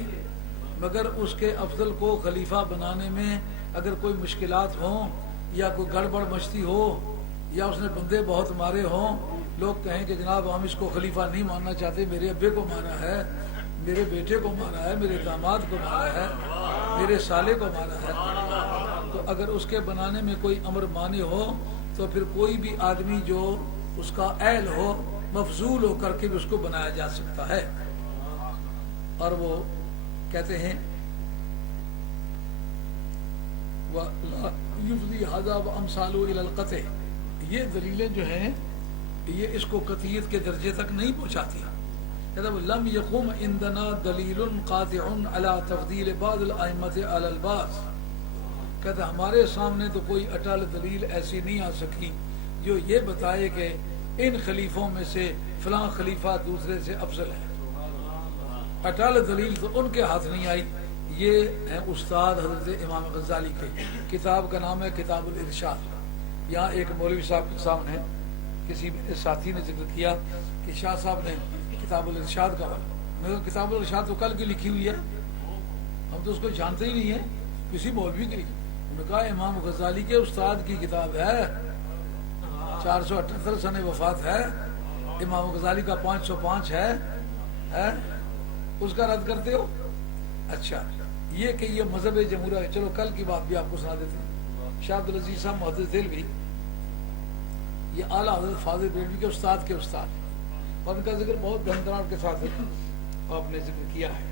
مگر اس کے افضل کو خلیفہ بنانے میں اگر کوئی مشکلات ہوں یا کوئی گڑبڑ مچتی ہو یا اس نے بندے بہت مارے ہوں، لوگ کہیں کہ جناب ہم اس کو خلیفہ نہیں ماننا چاہتے، میرے ابے کو مارا ہے، میرے بیٹے کو مارا ہے، میرے داماد کو مارا ہے، میرے سالے کو مارا ہے. تو اگر اس کے بنانے میں کوئی امر مانے ہو تو پھر کوئی بھی آدمی جو اس کا اہل ہو مفضول ہو کر کے بھی اس کو بنایا جا سکتا ہے. اور وہ کہتے ہیں یفضی ھذا وامثالہ الی القطع، یہ دلیلیں جو ہیں یہ اس کو قطعیت کے درجے تک نہیں پہنچاتی. کہتا ہے لم یقم عندنا دلیل قاطع علی تفضیل بعض الائمۃ علی البعض. کہتا ہمارے سامنے تو کوئی اٹل دلیل ایسی نہیں آ سکی جو یہ بتائے کہ ان خلیفوں میں سے فلاں خلیفہ دوسرے سے افضل ہے. اٹل دلیل تو ان کے ہاتھ نہیں آئی. یہ ہے استاد حضرت امام غزالی کے، کتاب کا نام ہے کتاب الارشاد. یہاں ایک مولوی صاحب کے سامنے کسی میرے ساتھی نے ذکر کیا کہ شاہ صاحب نے کتاب الارشاد کا میں نے کہا کتاب الارشاد تو کل کی لکھی ہوئی ہے، ہم تو اس کو جانتے ہی نہیں ہیں، کسی مولوی کی لکھی. انہوں نے کہا امام غزالی کے استاد کی کتاب ہے، 478 سن وفات ہے، امام غزالی کا 505 ہے، اس کا رد کرتے ہو. اچھا یہ کہ یہ مذہب جمہوریہ ہے، چلو کل کی بات بھی آپ کو سنا دیتے ہیں. شاہ عبدالعزیز صاحب محدث دہلوی یہ اعلیٰ حضرت فاضل بریلوی کے استاد کے استاد، اور ان کا ذکر بہت دھندرار کے ساتھ آپ نے ذکر کیا ہے.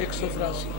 183।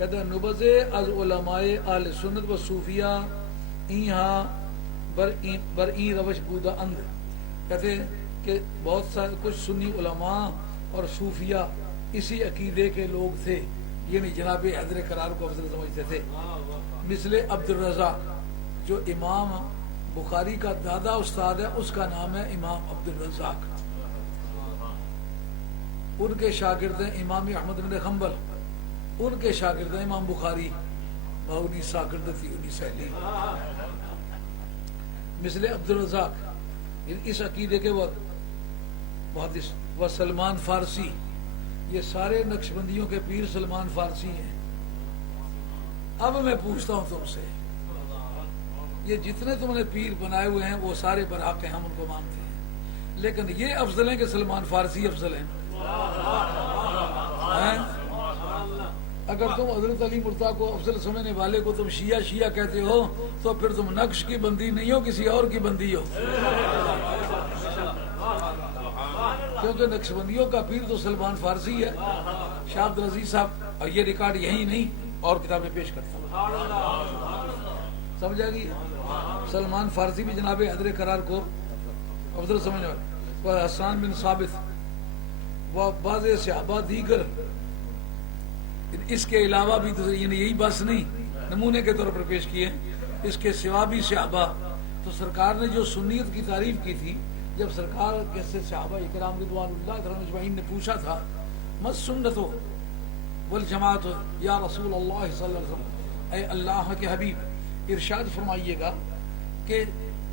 کہتے ہیں نبذ از علماء اہل سنت و صوفیہ اینہاں بر این روش بودا اند. کہتے ہیں کہ بہت سارے کچھ سنی علماء اور صوفیہ اسی عقیدے کے لوگ تھے، یعنی جناب حضرت قرار کو افضل سمجھتے تھے. مثل عبد الرزاق جو امام بخاری کا دادا استاد ہے، اس کا نام ہے امام عبد الرزاق. ان کے شاگرد ہیں امام احمد بن حنبل، ان کے شاگرد ہیں امام بخاری. ماؤنی شاگردتی انہی سہلی. مثل عبد الرزاق اس عقیدے کے محدث و سلمان فارسی، یہ سارے نقشبندیوں کے پیر سلمان فارسی ہیں. اب میں پوچھتا ہوں تم سے، یہ جتنے تم نے پیر بنائے ہوئے ہیں وہ سارے برحق ہیں، ہم ان کو مانتے ہیں، لیکن یہ افضل ہیں کہ سلمان فارسی افضل ہیں؟ اگر تم حضرت علی مرتضیٰ کو افضل سمجھنے والے کو تم شیعہ کہتے ہو تو پھر تم نقش کی بندی نہیں ہو، کسی اور کی بندی ہو. کیونکہ نقش بندیوں کا پیر تو سلمان فارسی ہے. شاہ عبد العزیز صاحب، اور یہ ریکارڈ یہی نہیں اور کتابیں پیش کرتا ہوں، سمجھا گی. سلمان فارسی بھی جناب حضرت قرار کو افضل سمجھنے والے. حسان بن ثابت و بعض صحابہ دیگر، اس کے علاوہ بھی تو یہی بس نہیں، نمونے کے طور پر پیش کیے. اس کے سوا بھی صحابہ. تو سرکار نے جو سنیت کی تعریف کی تھی، جب سرکار کے سے صحابہ اکرام رضوان اللہ تعالی اجمعین نے پوچھا تھا مس سنت ہو والجماعت ہو یا رسول اللہ صلی اللہ علیہ وسلم، اے اللہ کے حبیب ارشاد فرمائیے گا کہ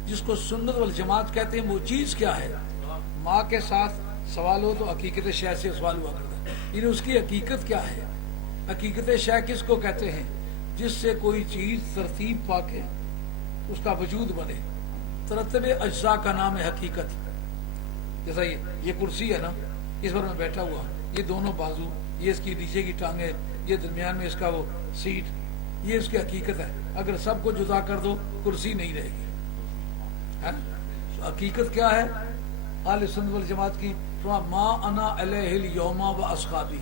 جس کو سنت والجماعت کہتے ہیں وہ چیز کیا ہے. ماں کے ساتھ سوال ہو تو حقیقت شے سے سوال ہوا کرتا ہے، یعنی اس کی حقیقت کیا ہے. حقیقت شے کس کو کہتے ہیں؟ جس سے کوئی چیز ترتیب پا کے اس کا وجود بنے. ترتب اجزاء کا نام ہے حقیقت. جیسا یہ کرسی ہے نا، اس پر میں بیٹھا ہوا، یہ دونوں بازو، یہ اس کی نیچے کی ٹانگیں، یہ درمیان میں اس کا وہ سیٹ، یہ اس کی حقیقت ہے. اگر سب کو جدا کر دو کرسی نہیں رہے گی. حقیقت کیا ہے اہل سنت والجماعت کی؟ ما انا علیہ الیوم و اصحابی،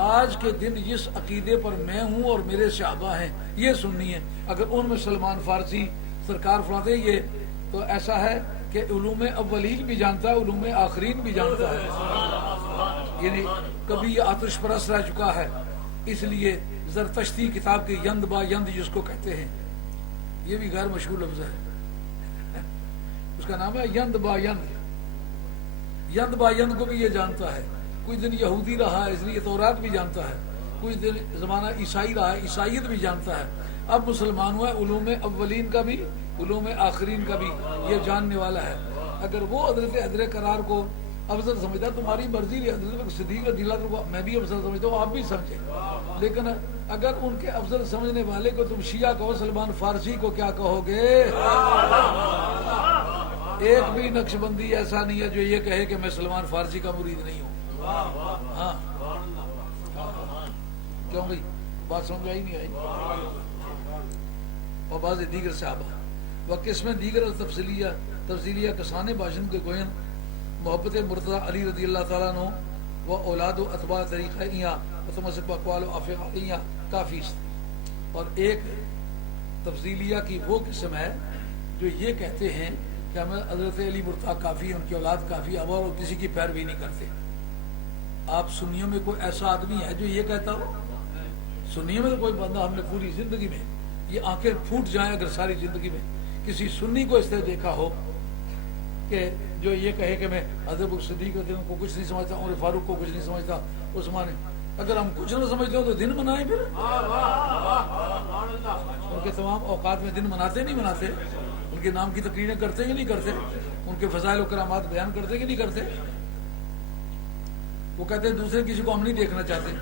آج کے دن جس عقیدے پر میں ہوں اور میرے صحابہ ہیں یہ سنی ہے. اگر ان میں سلمان فارسی سرکار فرماتے یہ تو ایسا ہے کہ علوم اولین بھی جانتا ہے، علوم آخرین بھی جانتا ہے، یعنی کبھی یہ آتش پرست رہ چکا ہے. اس لیے زرتشتی کتاب کی یند با یند جس کو کہتے ہیں، یہ بھی غیر مشہور لفظ ہے، اس کا نام ہے یند با یند. یند با یند کو بھی یہ جانتا ہے. کچھ دن یہودی رہا ہے اس لیے تورات بھی جانتا ہے، کچھ دن زمانہ عیسائی رہا ہے عیسائیت بھی جانتا ہے. اب مسلمان ہوا ہے، علوم اولین کا بھی علوم آخرین کا بھی یہ جاننے والا ہے. اگر وہ حضرت قرار کو افضل سمجھتا تمہاری مرضی. حضرت صدیق رضی اللہ عنہ میں بھی افضل سمجھتا ہوں، آپ بھی سمجھیں، لیکن اگر ان کے افضل سمجھنے والے کو تم شیعہ کہو، سلمان فارسی کو کیا کہو گے؟ ایک بھی نقش بندی ایسا نہیں ہے جو یہ کہے کہ میں سلمان فارسی کا مرید نہیں ہوں. ہاں کیوں بھائی بات سمجھ آئی نہیں آئی؟ اور بعض دیگر صحابہ و قسم دیگر تفصیلیہ کسان باشند کے گوئن محبت مرتضی علی رضی اللہ تعالیٰ عنہ و اولاد و اتباع طریقہ ایاں متمسک باقوال و افقہ ایاں کافی. اور ایک تفصیلیہ کی وہ قسم ہے جو یہ کہتے ہیں کہ ہمیں حضرت علی مرتضی کافی، ان کی اولاد کافی، اب اور کسی کی پیروی نہیں کرتے. آپ سنیوں میں کوئی ایسا آدمی ہے جو یہ کہتا ہو؟ سنیوں میں تو کوئی بندہ ہم نے پوری زندگی میں یہ آنکھیں پھوٹ جائیں اگر ساری زندگی میں کسی سنی کو اس طرح دیکھا ہو کہ جو یہ کہے کہ میں حضرت صدیق کو کچھ نہیں سمجھتا، عمر فاروق کو کچھ نہیں سمجھتا، عثمان، اگر ہم کچھ نہ سمجھتے ہو تو دن منائیں. پھر ان کے تمام اوقات میں دن مناتے نہیں مناتے؟ ان کے نام کی تقریریں کرتے کہ نہیں کرتے؟ ان کے فضائل و کرامات بیان کرتے کہ نہیں کرتے؟ وہ کہتے ہیں دوسرے کسی کو ہم نہیں دیکھنا چاہتے،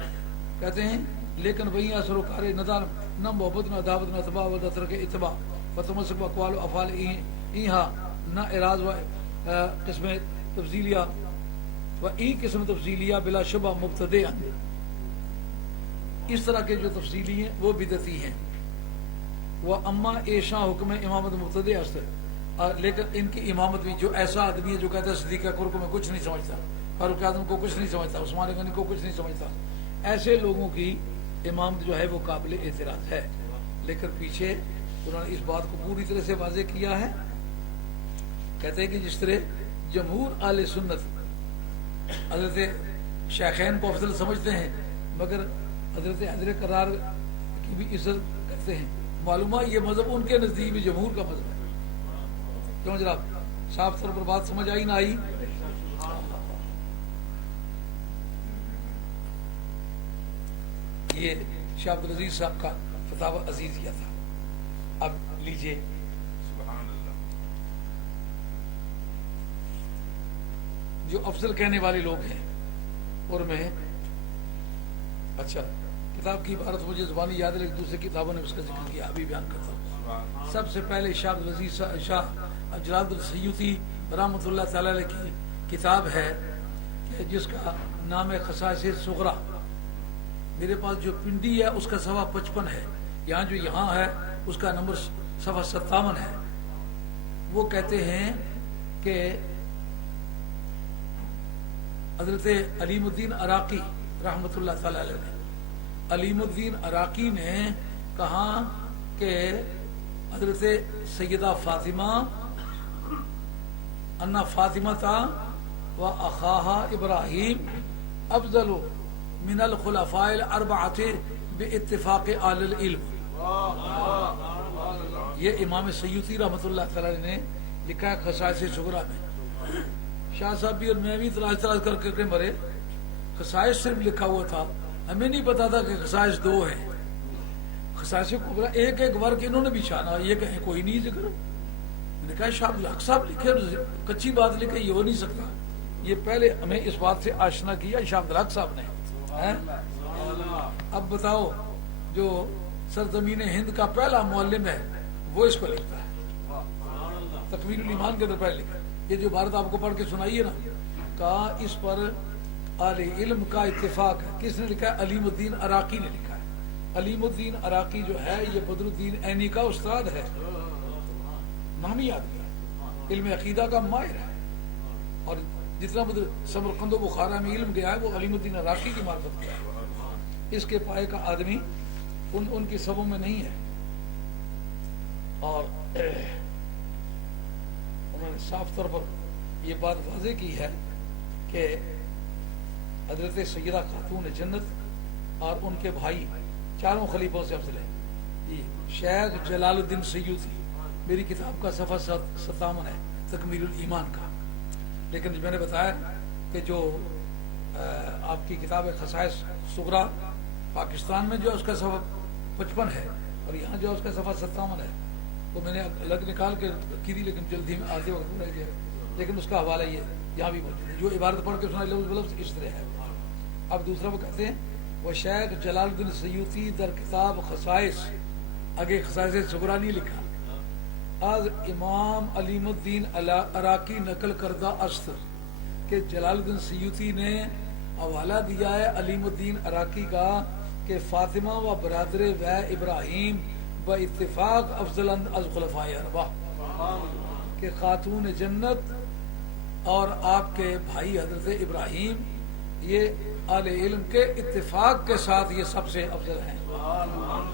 کہتے ہیں لیکن وہی اثر و کار ندار نہ محبت نہ عداوت نہ اتباع و ترک اتباع فتمسک اقوال و افعال ایہا نہ اعراض و قسم تفضیلیہ و ای قسم تفضیلیہ بلا شبہ مبتدع. اس طرح کے جو تفصیلی ہیں وہ بدعتی ہیں. وہ اما ایشا حکم امامت مبتدع است، لیکن ان کی امامت بھی جو ایسا آدمی ہے جو کہتا ہے صدیق اکبر کو میں کچھ نہیں سمجھتا، فاروق اعظم کو کچھ نہیں سمجھتا، عثمان غنی کو کچھ نہیں سمجھتا، ایسے لوگوں کی امام جو ہے وہ قابل اعتراض ہے، لیکن پیچھے انہوں نے اس بات کو پوری طرح سے واضح کیا ہے. کہتے ہیں کہ جس طرح جمہور اہل سنت حضرت شیخین کو افضل سمجھتے ہیں مگر حضرت حضرت قرار کی بھی عزت کرتے ہیں، معلوم ہے یہ مذہب ان کے نزدیک بھی جمہور کا مذہب ہے. کیوں جناب صاف طور پر بات سمجھ آئی نہ آئی؟ یہ شاہ عبد العزیز صاحب کا فتاوی عزیزیہ تھا. اب لیجئے سبحان اللہ. جو افضل کہنے والے لوگ ہیں اور میں اچھا کتاب کی عبارت مجھے زبانی یاد ہے لیکن دوسری کتابوں نے اس کا ذکر کیا، ابھی بیان کرتا ہوں. سب سے پہلے شاہ عبد العزیز شاہ جلال السیوطی رحمۃ اللہ تعالی علیہ کی کتاب ہے کہ جس کا نام ہے خصائص صغریٰ. میرے پاس جو پنڈی ہے اس کا صفحہ 55 ہے، یہاں جو یہاں ہے اس کا نمبر صفحہ 57 ہے. وہ کہتے ہیں کہ حضرت علیم الدین عراقی رحمۃ اللہ تعالی علیہ نے، علیم الدین عراقی نے کہا کہ حضرت سیدہ فاطمہ انا فاطمہ و اخاہا ابراہیم افضل من الخلفاء الاربعۃ باتفاق اہل العلم. یہ امام سیوطی رحمۃ اللہ تعالی نے لکھا ہے خصائص صغریٰ میں. شاہ صاحب بھی اور میں بھی تلاش کر کے مرے. خصائص صرف لکھا ہوا تھا، ہمیں نہیں پتا تھا کہ خصائص 2 ہیں. خصائص کبریٰ ایک ایک ورق انہوں نے بھی چھانا، یہ کہیں کوئی نہیں ذکر. میں نے کہا شاہ الحق صاحب لکھے، کچی بات لکھے، یہ ہو نہیں سکتا. یہ پہلے ہمیں اس بات سے آشنا کیا شاہ الحق صاحب نے. اب بتاؤ جو سرزمین ہند کا پہلا معلم ہے وہ اس کو لکھتا ہے، تکمیل الایمان کے اندر پہلے لکھا. یہ جو عبارت آپ کو پڑھ کے سنائی ہے نا، کہا اس پر اہل علم کا اتفاق ہے. کس نے لکھا ہے؟ علیم الدین عراقی نے لکھا ہے. علیم الدین عراقی جو ہے یہ بدر الدین عینی کا استاد ہے، نامی آدمی ہے، علم عقیدہ کا ماہر ہے، اور جتنا سمرقند و بخارا میں علم گیا ہے وہ علیم الدین عراقی کی معرفت کیا ہے. اس کے پائے کا آدمی ان کی سبوں میں نہیں ہے. اور انہوں نے صاف طور پر یہ بات واضح کی ہے کہ حضرت سیدہ خاتون جنت اور ان کے بھائی چاروں خلیفوں سے افضل ہے. شیخ جلال الدین سیوطی، میری کتاب کا صفحہ 57 ہے تکمیل الایمان کا. لیکن میں نے بتایا کہ جو آپ کی کتاب ہے خصائص صغریٰ، پاکستان میں جو اس کا صفحہ 55 ہے اور یہاں جو اس کا صفحہ 57 ہے، وہ میں نے الگ نکال کے رکھی تھی لیکن جلدی میں آتے وقت رہ گیا. لیکن اس کا حوالہ یہ یہاں بھی موجود ہے. جو عبارت پڑھ کے سنا لفظ بلفظ اس طرح ہے. اب دوسرا وہ کہتے ہیں وہ شیخ جلال الدین سیوطی در کتاب خصائص، آگے خصائص صغریٰ نہیں لکھا، از امام علیم الدین عراقی نقل کردہ استر کہ جلال الدین سیوطی نے حوالہ دیا ہے علیم الدین عراقی کا کہ فاطمہ و برادر و ابراہیم با اتفاق افضل از خلفاء اربعہ، کہ خاتون جنت اور آپ کے بھائی حضرت ابراہیم یہ اہل علم کے اتفاق کے ساتھ یہ سب سے افضل ہیں.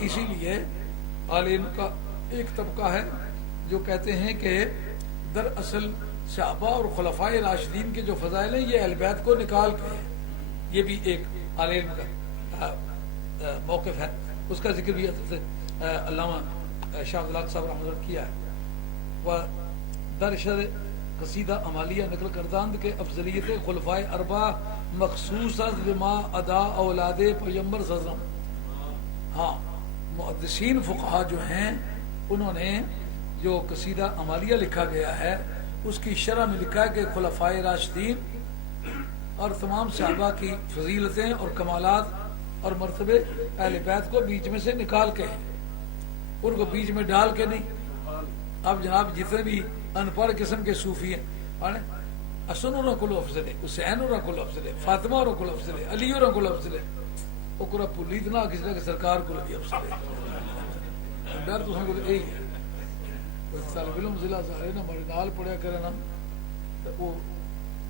اسی لیے اہل علم کا ایک طبقہ ہے جو کہتے ہیں کہ دراصل صحابہ اور خلفاء راشدین کے جو فضائل ہیں یہ اہل بیت کو نکال کے ہیں. یہ بھی ایک اہل علم کا موقف ہے. اس کا ذکر بھی علامہ شاہ الحق صاحب رحمۃ اللہ کیا ہے. وہ درشر قصیدہ عمالیہ نقل کرداند کے افضلیت خلفائے اربعہ مخصوص بما ادا اولاد پیغمبر صلی اللہ علیہ وسلم. ہاں محدثین فقہا جو ہیں انہوں نے جو قصیدہ عمالیہ لکھا گیا ہے اس کی شرح میں لکھا ہے کہ خلفائے راشدین اور تمام صحابہ کی فضیلتیں اور کمالات اور مرتبے اہل بیت کو بیچ میں سے نکال کے ہیں، ان کو بیچ میں ڈال کے نہیں. اب جناب جتنے بھی ان پڑھ قسم کے صوفی ہیں، حسن اور کو افضل ہے، حسین اور کو افضل ہے، فاطمہ اور کو افضل ہے، علی اور کو افضل ہے، وہ کو پولی اتنا کسی طرح سرکار کو بھی افضل ہے. ڈر تو کو یہی ہے. طالب علم ضلع ظاہر نا ہمارے نال پڑھیا کرے نا تو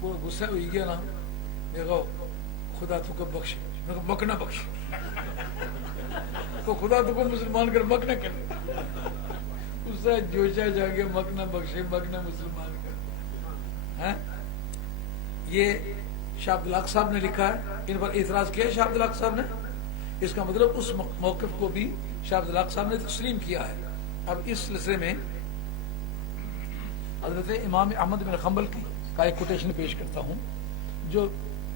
وہ غصہ ہوئی گیا نا، دیکھو خدا تو کو بخش مکنا بخش تو خدا تو کو مسلمان کر مکنا کر اس سے جوشا جا کے مکنا بخشے مکنا مسلمان کر. یہ شاہ عبد الحق صاحب نے لکھا ہے, ان پر اعتراض کیا ہے شاہ عبد الحق صاحب نے. اس کا مطلب اس موقف کو بھی شاہ عبد الحق صاحب نے تسلیم کیا ہے. اب اس سلسلے میں حضرت امام احمد بن حنبل کی کا ایک کوٹیشن پیش کرتا ہوں, جو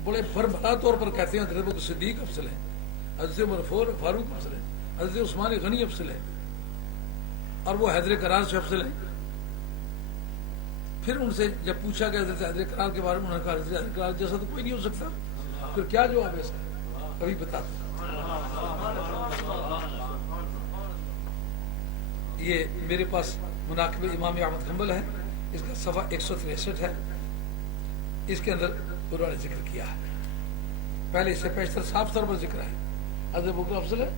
بڑے بربلا طور پر کہتے ہیں حضرت ابوبکر صدیق افضل ہے, حضرت عمر فاروق افضل ہے, حضرت عثمان غنی افضل ہے, اور وہ حیدر کرار سے افضل ہیں. پھر ان سے جب پوچھا گیا حضرت حیدر کرار کے بارے میں, انہوں نے کہا حضرت حیدر کرار جیسا تو کوئی نہیں ہو سکتا. پھر کیا جواب ہے اس کا, ابھی بتاتا ہوں. یہ میرے پاس مناقب امام احمد حنبل ہے, اس کا صفحہ 163 ہے. اس کے اندر انہوں نے ذکر کیا ہے, پہلے اس سے پیشتر صاف طور پر ذکر ہے حضرت ابوبکر افضل ہے,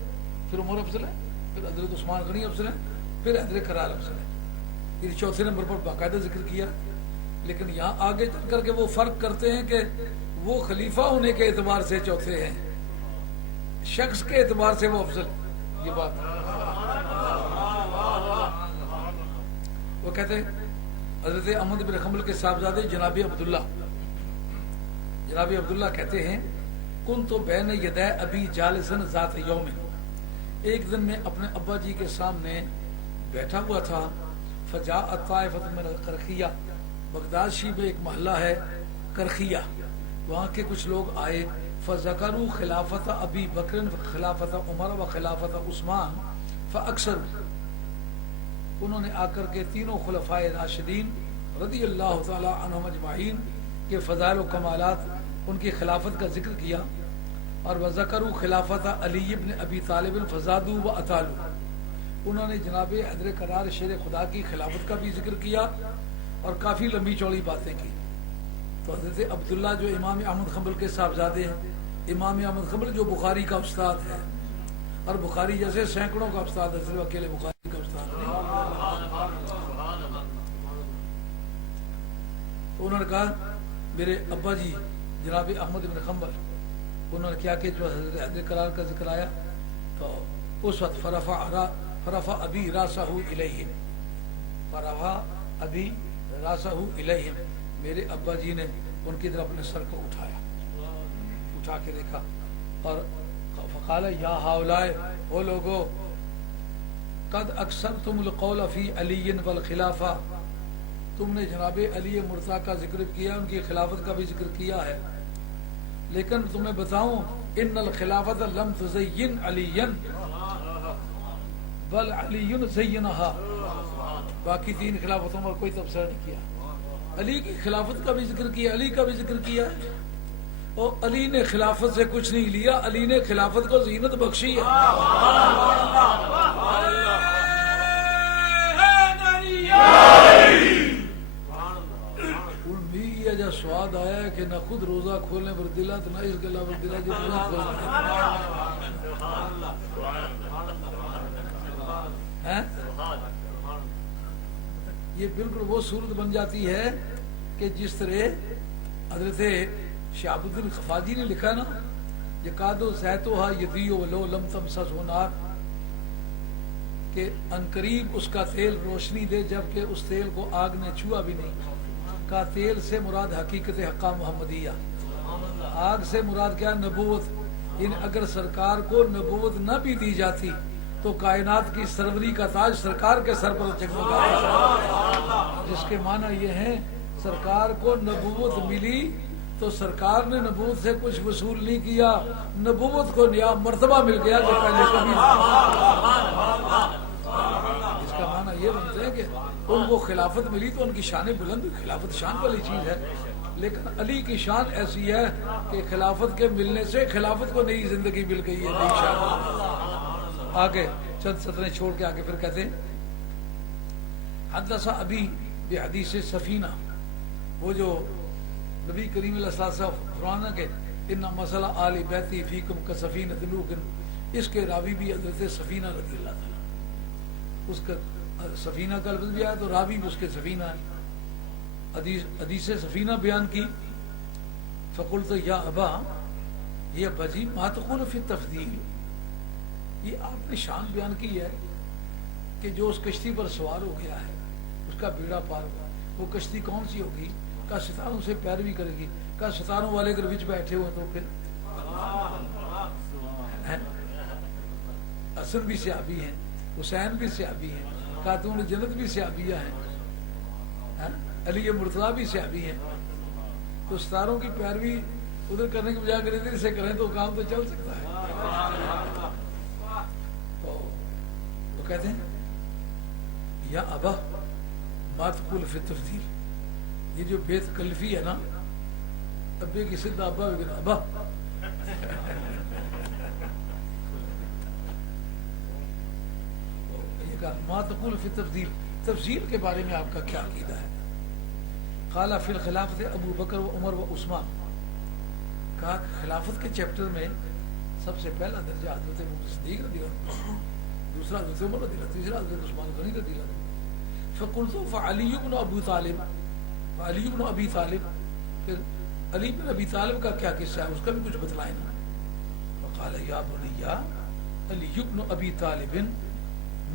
پھر عمر افضل ہے, پھر حضرت عثمان غنی افضل ہے, پھر حیدر کرار افضل ہے. یہ چوتھے نمبر پر باقاعدہ ذکر کیا. لیکن یہاں آگے چل کر کے وہ فرق کرتے ہیں کہ وہ خلیفہ ہونے کے اعتبار سے چوتھے ہیں, شخص کے اعتبار سے وہ افضل. یہ بات وہ کہتے ہیں حضرت احمد بن حنبل کے صاحبزادے جناب عبداللہ کہتے ہیں کن تو بین یدے ابی جالسن ذات یوم, ایک دن میں اپنے ابا جی کے سامنے بیٹھا ہوا تھا. فجاءت طائفۃ من القرخیہ, بغداد شریف میں ایک محلہ ہے کرخیہ, وہاں کے کچھ لوگ آئے. فذکروا خلافت ابی بکر خلافت عمر و خلافت عثمان فاکثروا, انہوں نے آ کر کے تینوں خلفائے راشدین رضی اللہ تعالی عنہم اجمعین کے فضائل و کمالات, ان کی خلافت کا ذکر کیا. اور وذکروا خلافت علی بن ابی طالب فزادوا واطالوا, انہوں نے جناب حیدر کرار شیر خدا کی خلافت کا بھی ذکر کیا اور کافی لمبی چوڑی باتیں کی. تو حضرت عبداللہ جو امام احمد حنبل کے صاحبزادے ہیں, امام احمد حنبل جو بخاری کا استاد ہے, اور بخاری جیسے سینکڑوں کا استاد ہے, صرف اکیلے بخاری کا استاد نہیں. تو انہوں نے کہا میرے ابا جی جناب احمد بن حنبل, انہوں نے کیا کہ جو حضرت حیدر کرار کا ذکر آیا تو اس وقت فرفع ابی راسہ الیہم, فرفع ابی راسہ الیہم, میرے ابا جی نے ان کی طرف اپنے سر کو اٹھا کے دیکھا اور فقال یا ہؤلاء, وہ لوگو قد اکثرتم القول فی علی والخلافہ, تم نے جناب علی مرتضیٰ کا ذکر کیا, ان کی خلافت کا بھی ذکر کیا ہے, لیکن تمہیں بتاؤں ان الخلافت لم تزین علی بل علی زینہا, باقی تین خلافتوں پر کوئی تبصرہ نہیں کیا. علی کی خلافت کا بھی ذکر کیا, علی کا بھی ذکر کیا, اور علی نے خلافت سے کچھ نہیں لیا, علی نے خلافت کو زینت بخشی ہے. جب سواد آیا ہے کہ نہ خود روزہ کھولنے پر دلا تو نہ اس گلا پر دلا جو نہ کھولنے یہ بالکل وہ صورت بن جاتی ہے کہ جس طرح حضرت شہاب الدین خفاجی نے لکھا نا, یکادو زیتوہا یضیء ولو لم تمسسہ نار, کہ انقریب اس کا تیل روشنی دے جبکہ اس تیل کو آگ نے چھوا بھی نہیں. کا تیل سے مراد حقیقت حقہ محمدیہ, آگ سے مراد کیا, نبوت. یعنی اگر سرکار کو نبوت نہ بھی دی جاتی تو کائنات کی سروری کا تاج سرکار کے سر پر جگمگاتا, جس کے معنی یہ ہے سرکار کو نبوت ملی تو سرکار نے نبوت سے کچھ وصول نہیں کیا, نبوت کو نیا مرتبہ مل گیا جو پہلے کبھی. اس کا معنی یہ بنتا ہے کہ ان کو خلافت ملی تو ان کی شان بلند, خلافت شان والی چیز ہے, لیکن علی کی شان ایسی ہے کہ خلافت کے ملنے سے خلافت کو نئی زندگی مل گئی ہے, نئی شان. آگے چند سطریں چھوڑ کے آگے پھر کہتے ہیں حدث ابھی بحدیث سفینہ, وہ جو نبی کریم علیہ السلام فرمانا کہ ان مسئلہ آل بیتی فیکم کا سفینہ دلوک, اس کے راوی بھی حضرت سفینہ رضی اللہ تعالیٰ, اس کا سفینہ کا لفظ بھی آیا تو راوی بھی اس کے سفینہ ہے. حدیث سفینہ بیان کی. فقلت یا ابا, یہ بجی ماتقول فی تفضیل، یہ آپ نے شان بیان کی ہے کہ جو اس کشتی پر سوار ہو گیا ہے اس کا بیڑا پار ہوا، وہ کشتی کون سی ہوگی؟ کا ستاروں سے پیروی کرے گی، کا ستاروں والے اگر بچ بیٹھے ہوئے تو پھر حسن بھی صحابی ہیں، حسین بھی صحابی ہیں، خاتون جنت بھی صحابیہ ہیں، علی مرتضیٰ بھی صحابی ہیں، تو ستاروں کی پیروی ادھر کرنے کے بجائے اگر ادھر سے کریں تو کام تو چل سکتا ہے۔ تو وہ کہتے ہیں یا ابا ما تقول فی التفضیل، یہ جو بے تکلفی ہے نا، ابے کی سدھا ابا بھی کہنا ابا، یہ کہا ما تقول فی التفضیل، تفضیل کے بارے میں آپ کا کیا عقیدہ ہے؟ قال فی الخلافت ابو بکر و عمر و عثمان، کہا خلافت کے چیپٹر میں سب سے پہلا درجہ حضرت ابو صدیق رضی اللہ عنہ، دوسرا حضرت عمر رضی اللہ عنہ، تیسرا حضرت عثمان غنی رضی اللہ عنہ۔ فقلت فعلی بن ابو طالب، علی بن ابی طالب، پھر علی بن ابی طالب کا کیا قصہ ہے، اس کا بھی کچھ بتلائیں نا۔ فقال یا بنی علی بن ابی طالب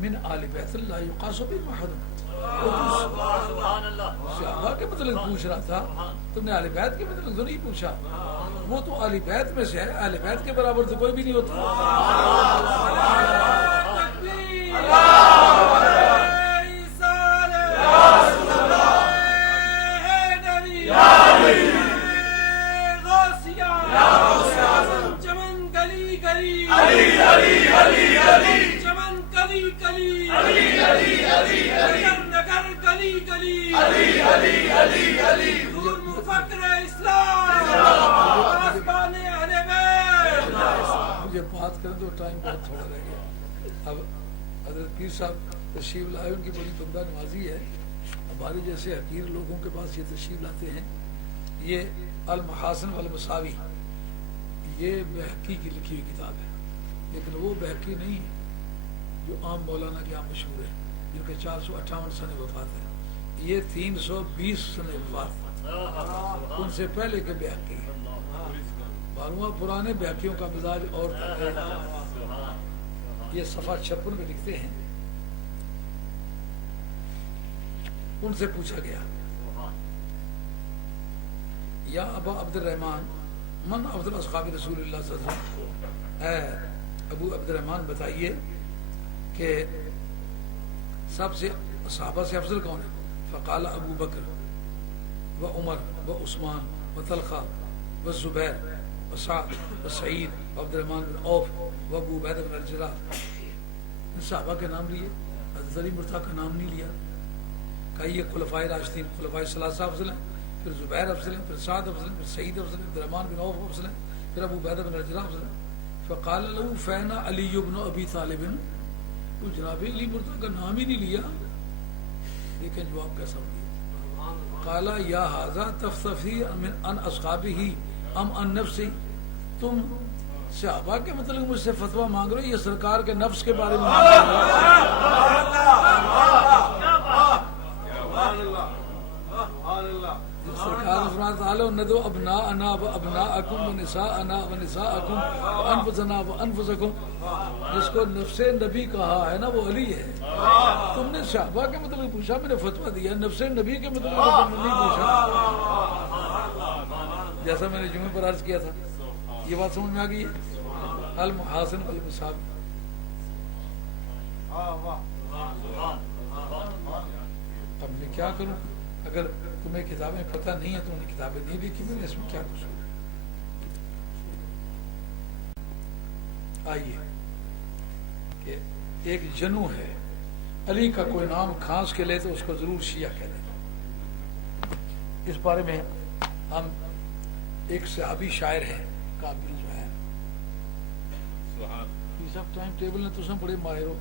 من آل بیت اللہ یقاس بہ احد، صحابہ کے متعلق پوچھ رہا تھا، تم نے اہل بیت کے متعلق تو نہیں پوچھا، وہ تو اہل بیت میں سے ہے، اہل بیت کے برابر تو کوئی بھی نہیں ہوتا۔ مجھے بات کریں تو ٹائم بہت تھوڑا رہ گیا۔ اب حضرت پیر صاحب تشریف لائے، ان کی بڑی بندہ نوازی ہے، ہمارے جیسے حقیر لوگوں کے پاس یہ تشریف لاتے ہیں۔ یہ المحاسن والمساوی، یہ بہقی کی لکھی ہوئی کتاب ہے، لیکن وہ بہقی نہیں ہے جو عام مولانا کے یہاں مشہور ہے، جن کے 458 سن وفات ہے، یہ 320 سن وفات، ان سے پہلے کے بہقی ہے۔ معلوم پرانے بہقیوں کا مزاج اور ہے۔ یہ صفحہ 56 میں لکھتے ہیں، ان سے پوچھا گیا یا ابا عبد الرحمن من افضل اصحاب رسول اللہ صلی اللہ علیہ وسلم، اے ابو عبد الرحمن بتائیے کہ سب سے صحابہ سے افضل کون ہے؟ فقال ابو بکر و عمر و عثمان و طلحہ و زبیر و سعد و سعید و عبد الرحمن بن عوف و ابو عبیدہ بن الجراح۔ ان صحابہ کے نام لیے، حضرت علی مرتضیٰ کا نام نہیں لیا، کہا یہ خلفائے راشدین، خلفائے ثلاثہ افضل ہیں، پھر زبیر افضل ہیں، پھر سعد افضل ہیں، پھر سعید افضل ہیں، عبد الرحمن بن عوف افضل ہیں، پھر ابو عبیدہ بن الجراح افضل ہیں۔ فقال له فین علی بن ابی طالب، تو جناب علی مرتضیٰ کا نام ہی نہیں لیا۔ لیکن جواب کیسا ہو؟ قال یا ھذا تفتفی عن اصحابہ ام عن نفسی، تم صحابہ کے مطلب مجھ سے فتویٰ مانگ رہے ہو، یہ سرکار کے نفس کے بارے میں مانگ رہے ہو؟ سرکار فرماتا تعالی ندعو ابناءنا و ابناءکم و نساءنا و نساءکم و انفسنا و انفسکم، جس کو نفس نبی کہا ہے نا وہ علی ہے۔ تم نے صحابہ کے مطلب پوچھا، میں نے فتویٰ دیا، نفس نبی کے مطلب تم نے نہیں پوچھا۔ جیسا میں نے جمعے پر عرض کیا تھا، یہ بات سمجھ میں آ گئی ہے؟ المحاسن والمساوی۔ اب میں کیا کروں؟ اگر تمہیں کتابیں پتہ نہیں ہیں، تم نے کتابیں نہیں دیکھی، میں نے اس میں کیا کچھ۔ آئیے کہ ایک جنو ہے، علی کا کوئی نام کھانس کے لے تو اس کو ضرور شیعہ کہہ دیں۔ اس بارے میں ہم ایک صحابی شاعر ہیں کعب بن زہیر، یہ سب ٹائم ٹیبل نے تم بڑے ماہر ہو۔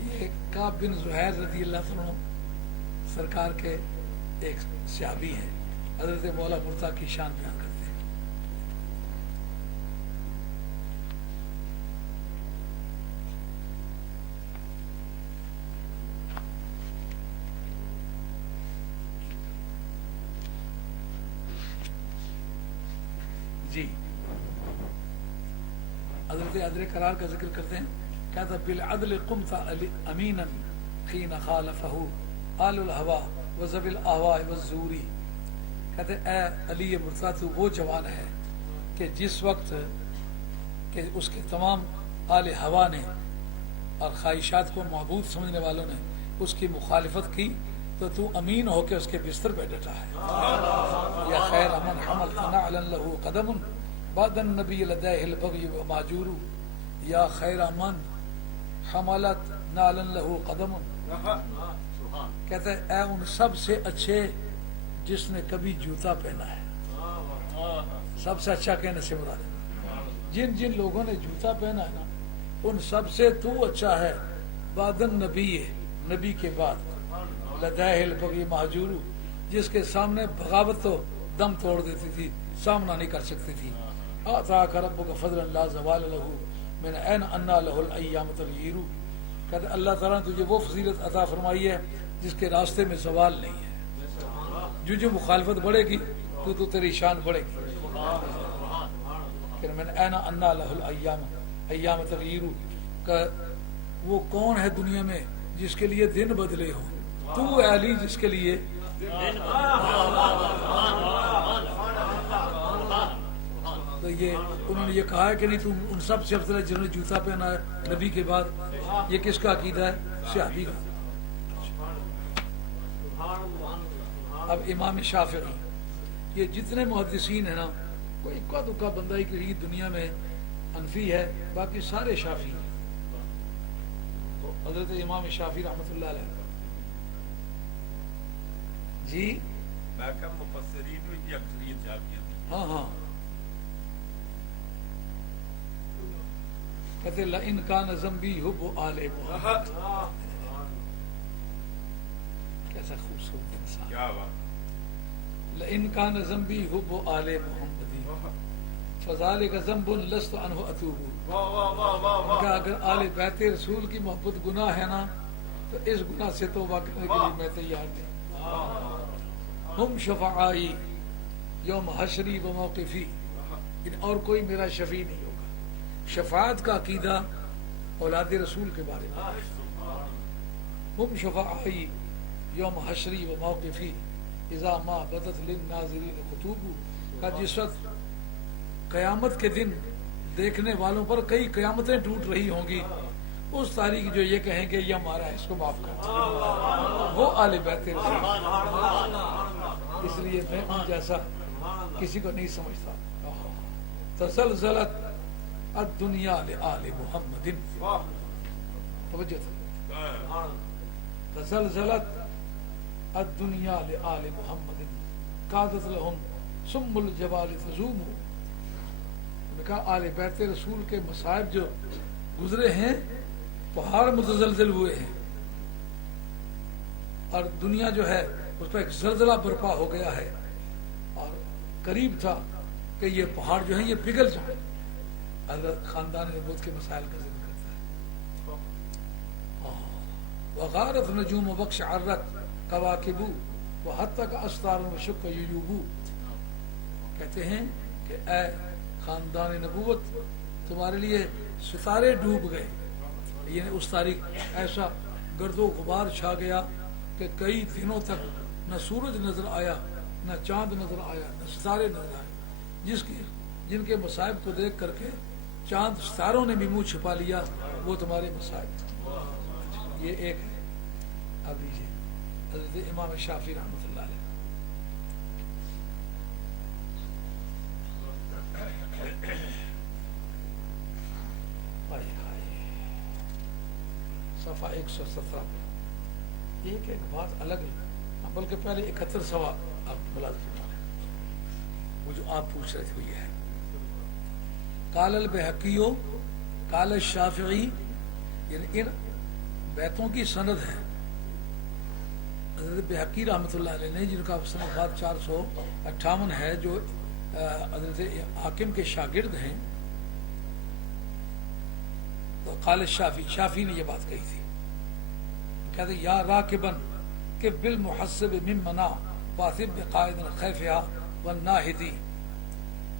یہ کعب بن زہیر رضی اللہ عنہ سرکار کے ایک صحابی ہیں، حضرت مولا مرتضیٰ کی شان بیان کرتے ہیں۔ جی حضرت عدل قرار کا ذکر کرتے ہیں، کہتا بالعدل قمت امینا حین خالفہ آل الہوا وذوی الاہواء والزوری، کہتے اے علی مرتضیٰ تو وہ جوان ہے کہ جس وقت کہ اس کے تمام آل ہوا نے اور خواہشات کو معبود سمجھنے والوں نے اس کی مخالفت کی تو امین ہو کے اس کے بستر پہ ڈٹا ہے. یا خیر من حمل نعلا له قدم بعد النبی لدیہ البغی وماجور، یا خیر من حملت نعلا له قدم، کہتا ہے اے ان سب سے اچھے جس نے کبھی جوتا پہنا ہے. سب سے اچھا کہنے سے مراد ہے جن جن لوگوں نے جوتا پہنا ہے نا ان سب سے تو اچھا ہے. بعد النبی، نبی کے بعد، لدیہ البغی مہجور، جس کے سامنے بغاوت تو دم توڑ دیتی تھی، سامنا نہیں کر سکتی تھی. آتاک ربک فضلا لا زوال له من عین انا له الایام تغیر، کہتے اللہ تعالیٰ نے تجھے وہ فضیلت عطا فرمائی ہے جس کے راستے میں زوال نہیں ہے. جو مخالفت بڑھے گی تو تیری شان بڑھے گی. کہ من عین انا له الایام، ایام تغیر کا وہ کون ہے دنیا میں جس کے لیے دن بدلے ہوں؟ تو اے علی جس کے لیے تو یہ انہوں نے یہ کہا ہے کہ نہیں تم ان سب سے افضل ہے جنہوں نے جوتا پہنا ہے نبی کے بعد. یہ کس کا عقیدہ ہے؟ صحابی کا. اب امام شافعی، یہ جتنے محدثین ہیں نا کوئی اکا دکا بندہ ہی کسی دنیا میں حنفی ہے، باقی سارے شافعی ہیں. تو حضرت امام شافعی رحمۃ اللہ علیہ جی میں کہ مفسرین میں کی اکثریت شافعیت تھی. ہاں ہاں کہتے لئن کان ذنبی حب آل محمد، کیسا خوبصورت انسان. کیا بات. لئن کان ذنبی حب آل محمد فذلک ذنب لست عنہ اتوب، کہ اگر آل بیت رسول کی محبت گناہ ہے نا تو اس گناہ سے توبہ کرنے کے لیے میں تیار نہیں. ہم شفعائی یوم حشری و موقفی، اور کوئی میرا شفیع نہیں ہوگا. شفاعت کا عقیدہ اولاد رسول کے بارے میں. ہم شفعائی یوم حشری و موقفی اذا ما بدت للناظرین خطوب، کا جس وقت قیامت کے دن دیکھنے والوں پر کئی قیامتیں ٹوٹ رہی ہوں گی، اس تاریخ جو یہ کہیں گے یہ ہمارا ہے اس کو معاف کر دیں، وہ آل بیت رسول. اس لیے میں ان جیسا کسی کو نہیں سمجھتا. تزلزلت الدنیا لآل محمد، توجہ تزلزلت الدنیا لآل محمد قادت لهم سم الجبال تزوم. نے کہا آل بیت رسول کے مصائب جو گزرے ہیں پہاڑ متزلزل ہوئے ہیں، اور دنیا جو ہے اس پر ایک زلزلہ برپا ہو گیا ہے، اور قریب تھا کہ یہ پہاڑ جو ہیں یہ پگھل جائیں. حضرت خاندان نبوت کے مسائل کا ذکر کرتا ہے. وغارت نجوم و بخش عرت کواکبو و حتی تک استار و شک یوبو، کہتے ہیں کہ اے خاندان نبوت تمہارے لیے ستارے ڈوب گئے. یعنی اس تاریخ ایسا گرد و غبار چھا گیا کہ کئی دنوں تک نہ سورج نظر آیا، نہ چاند نظر آیا، نہ ستارے نظر آئے. جن کے مصائب کو دیکھ کر کے چاند ستاروں نے بھی منہ چھپا لیا، وہ تمہارے مصائب. یہ ایک ہے. اب لیجیے حضرت امام شافعی رحمۃ اللہ علیہ صفحہ 117 پہ ایک بات الگ ہے، بلکہ پہلے 71 سوا آپ ملازم وہ جو آپ پوچھ رہے تھے یہ ہے. قال البیہقی قال الشافعی، یعنی ان بیتوں کی سند ہے. حضرت بیہقی رحمۃ اللہ علیہ نے جن کا سند 458 ہے، جو حضرت حاکم کے شاگرد ہیں. تو قال الشافعی، شافعی نے یہ بات کہی تھی، کہتے یا راکبن کہ بالمحسب من منا واثب بقائد خیفها والناہدی،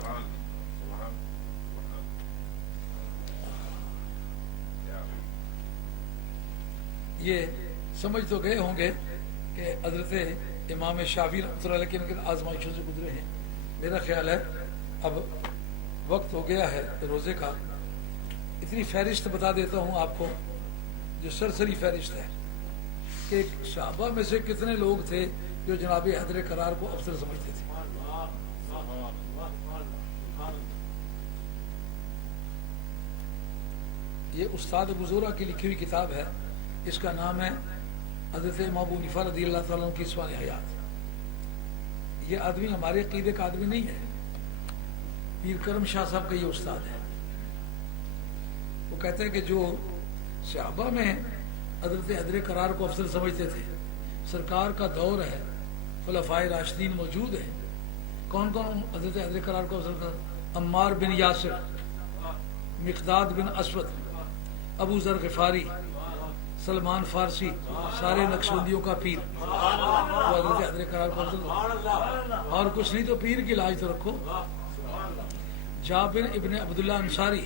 سبحان سبحان سبحان کیا یہ سمجھ تو گئے ہوں گے کہ حضرت امام شافعی رحمۃ اللہ علیہ کے آزمائشوں سے گزرے ہیں. میرا خیال ہے اب وقت ہو گیا ہے روزے کا. اتنی فہرست بتا دیتا ہوں آپ کو جو سرسری فہرست ہے کہ صحابہ میں سے کتنے لوگ تھے جو جناب حیدر کرار کو افضل سمجھتے تھے. یہ استاد ابو زرعہ کی لکھی ہوئی کتاب ہے. اس کا نام ہے حضرت امام ابو حنیفہ رضی اللہ تعالیٰ عنہ کی سوانح حیات. یہ آدمی ہمارے عقیدے کا آدمی نہیں ہے. پیر کرم شاہ صاحب کا یہ استاد ہے. وہ کہتے ہیں کہ جو صحابہ میں حضرت حیدر کرار کو افضل سمجھتے تھے، سرکار کا دور ہے، خلفائے راشدین موجود ہیں. کون کون حضرت حیدر کرار کو افضل کر؟ عمار بن یاسر، مقداد بن اسود، ابو ذر غفاری، سلمان فارسی، سارے نقشبندیوں کا پیر، وہ حضرت حیدر کرار کو افضل. اور کچھ نہیں تو پیر کی لاج تو رکھو. جابر ابن عبداللہ انصاری،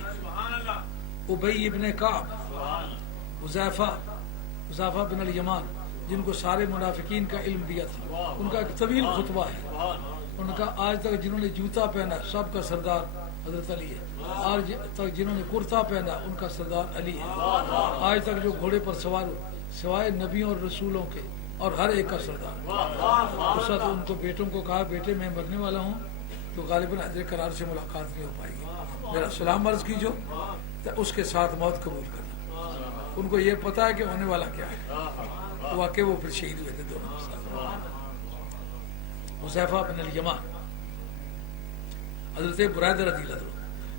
ابی ابن کعب، حذیفہ بن الیمان، جن کو سارے منافقین کا علم دیا تھا. ان کا ایک طویل خطبہ ہے. ان کا آج تک جنہوں نے جوتا پہنا سب کا سردار حضرت علی ہے. آج تک جنہوں نے کرتا پہنا ان کا سردار علی ہے. آج تک جو گھوڑے پر سوار سوائے نبیوں اور رسولوں کے اور ہر ایک کا سردار. اس وقت ان کو بیٹوں کو کہا بیٹے میں مرنے والا ہوں تو غالباً حیدر کرار سے ملاقات نہیں ہو پائے گی، میرا سلام عرض کیجو تو اس کے ساتھ موت قبول کرنا. ان کو یہ پتا ہے کہ ہونے والا کیا ہے. واقعی وہ پھر شہید ہوئے تھے دونوں. حذیفہ بن الیمان، حضرت برید رضی اللہ عنہ،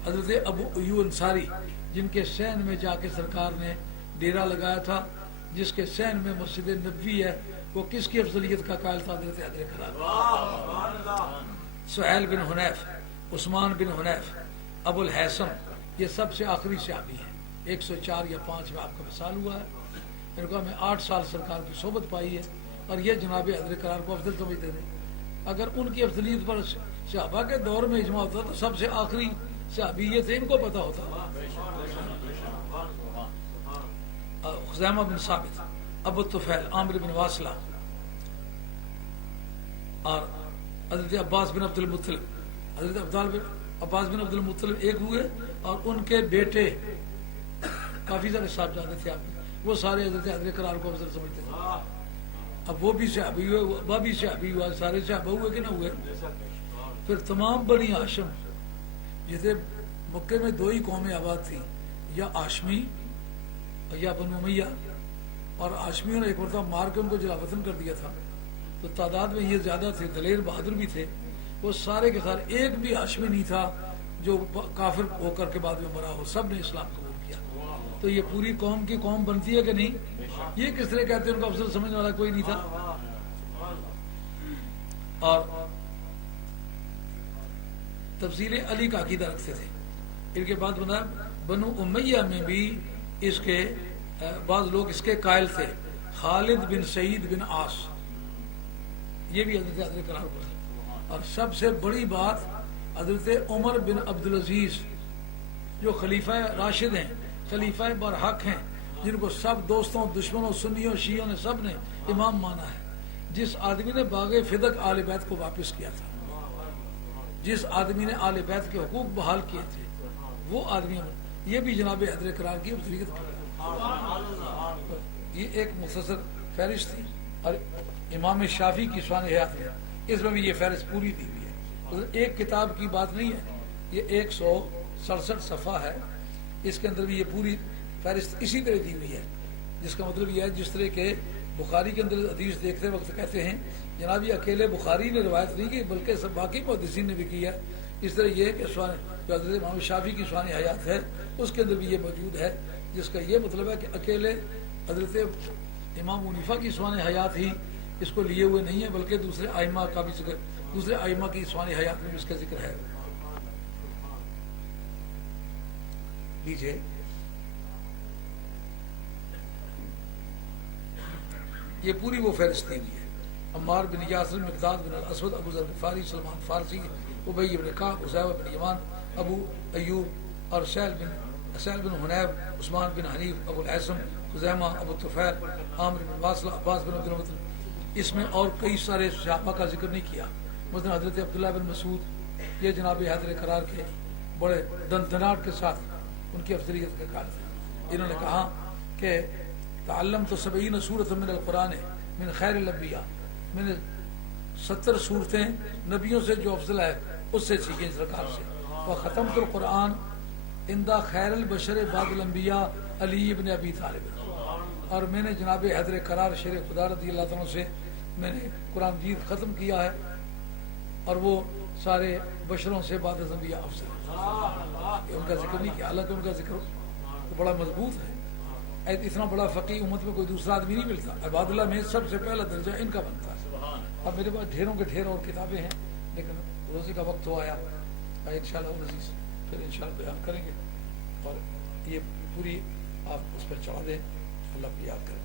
حضرت ابو ایوب انصاری، جن کے سین میں جا کے سرکار نے ڈیرا لگایا تھا، جس کے سین میں مسجد نبوی ہے، وہ کس کی افضلیت کا قائل تھا؟ حضرت حیدر کرار. سہیل بن حنیف، عثمان بن حنیف، ابو الحیثم، یہ سب سے آخری صحابی ہیں. 104 یا 5 میں آپ کا وصال ہوا ہے. میرے کہا میں 8 سال سرکار کی صحبت پائی ہے اور یہ جناب حیدر کرار کو افضل سمجھتے تھے. اگر ان کی افضلیت پر صحابہ کے دور میں اجماع ہوتا تو سب سے آخری صحابی یہ تھے، ان کو پتا ہوتا. خزیمہ بن ثابت، ابو الطفیل، عامر بن واصلہ، اور حضرت عباس بن عبد المطلب. حضرت عباس بن عبد المطلب ایک ہوئے اور ان کے بیٹے کافی سارے صاحبزادے تھے آپ میں، وہ سارے حضرت حیدر کرار کو افضل سمجھتے تھے. اب وہ بھی صحابی ہوئے، وہ بھی صحابی ہوا، سارے صحابہ ہوئے کہ نہ ہوئے. پھر تمام بنی ہاشم، جیسے مکے میں 2 ہی قومیں آباد تھیں، یا ہاشمی یا بنو امیہ، اور ہاشمیوں نے ایک مرتبہ مار کے ان کو جلا وطن کر دیا تھا تو تعداد میں یہ زیادہ تھے، دلیر بہادر بھی تھے. وہ سارے کے سارے ایک بھی ہاشمی نہیں تھا جو کافر ہو کر کے بعد میں مرا ہو، سب نے اسلام قبول کیا. تو یہ پوری قوم کی قوم بنتی ہے کہ نہیں؟ یہ کس طرح کہتے ہیں ان کو افضل سمجھنے والا کوئی نہیں تھا. اور تفضیل علی کا عقیدہ رکھتے تھے. ان کے بعد بنا بنو امیہ میں بھی اس کے بعض لوگ اس کے قائل تھے. خالد بن سعید بن عاص، یہ بھی حضرت حیدر کرار کو تھے. اور سب سے بڑی بات حضرت عمر بن عبدالعزیز جو خلیفہ راشد ہیں، خلیفہ برحق ہیں، جن کو سب دوستوں، دشمنوں، سنیوں، شیعوں نے سب نے امام مانا ہے. جس آدمی نے باغ فدق آل بیت کو واپس کیا تھا، جس آدمی نے آل بیت کے حقوق بحال کیے تھے، وہ آدمی یہ بھی جناب حیدر کرار کی افضلیت کی. یہ ایک مختصر فہرست تھی. اور امام شافعی کی سوانح حیات میں اس میں بھی یہ فہرست پوری دی ہوئی ہے. ایک کتاب کی بات نہیں ہے، یہ 167 صفحہ ہے. اس کے اندر بھی یہ پوری فہرست اسی طرح دی ہوئی ہے. جس کا مطلب یہ ہے جس طرح کہ بخاری کے اندر حدیث دیکھتے وقت کہتے ہیں جناب یہ اکیلے بخاری نے روایت نہیں کی بلکہ سب باقی محدثین نے بھی کی ہے. اس طرح یہ کہ جو حضرت امام شافعی کی سوانح حیات ہے اس کے اندر بھی یہ موجود ہے، جس کا یہ مطلب ہے کہ اکیلے حضرت امام حنیفہ کی سوانح حیات ہی اس کو لیے ہوئے نہیں ہے بلکہ دوسرے ائمہ کا بھی ذکر، دوسرے ائمہ کی سوانح حیات میں بھی اس کا ذکر ہے. لیجیے یہ پوری وہ فہرست دی ہوئی ہے. عمار بن یاسر، مقداد بن الاسود، ابو ذر غفاری، سلمان فارسی، ابی بن کعب، حذیفہ بن یمان، ابو ایوب اور سہل بن حنیف، عثمان بن حنیف، ابو الحسن، خزیمہ، ابو طفیل، عامر بن واصلہ، عباس بن عبد المطلب. اس میں اور کئی سارے صحابہ کا ذکر نہیں کیا. مثلا حضرت عبداللہ بن مسعود، یہ جناب حیدر کرار کے بڑے دندناٹ کے ساتھ ان کی افضلیت کا قائل تھے. انہوں نے کہا کہ تعلمت 70 سورۃ من القرآن من خیر الانبیاء، میں نے 70 صورتیں نبیوں سے جو افضل ہے اس سے سیکھیں سرکار سے. وختمت القرآن عند خیر البشر بعد الانبیاء علی ابن ابی طالب، اور میں نے جناب حیدر کرار شیر خدا رضی اللہ تعالیٰ سے میں نے قرآن مجید ختم کیا ہے، اور وہ سارے بشروں سے بعد انبیاء افضل ہے. ان کا ذکر نہیں کیا، حالانکہ ان کا ذکر تو بڑا مضبوط ہے. اتنا بڑا فقیہ امت میں کوئی دوسرا آدمی نہیں ملتا. عباد اللہ میں سب سے پہلا درجہ ان کا بنتا ہے. اب میرے پاس ڈھیروں کے ڈھیر اور کتابیں ہیں، لیکن روزی کا وقت ہو آیا، انشاءاللہ عزیز پھر انشاءاللہ بیان کریں گے. اور یہ پوری آپ اس پر چڑھا دیں، اللہ کو یاد کریں.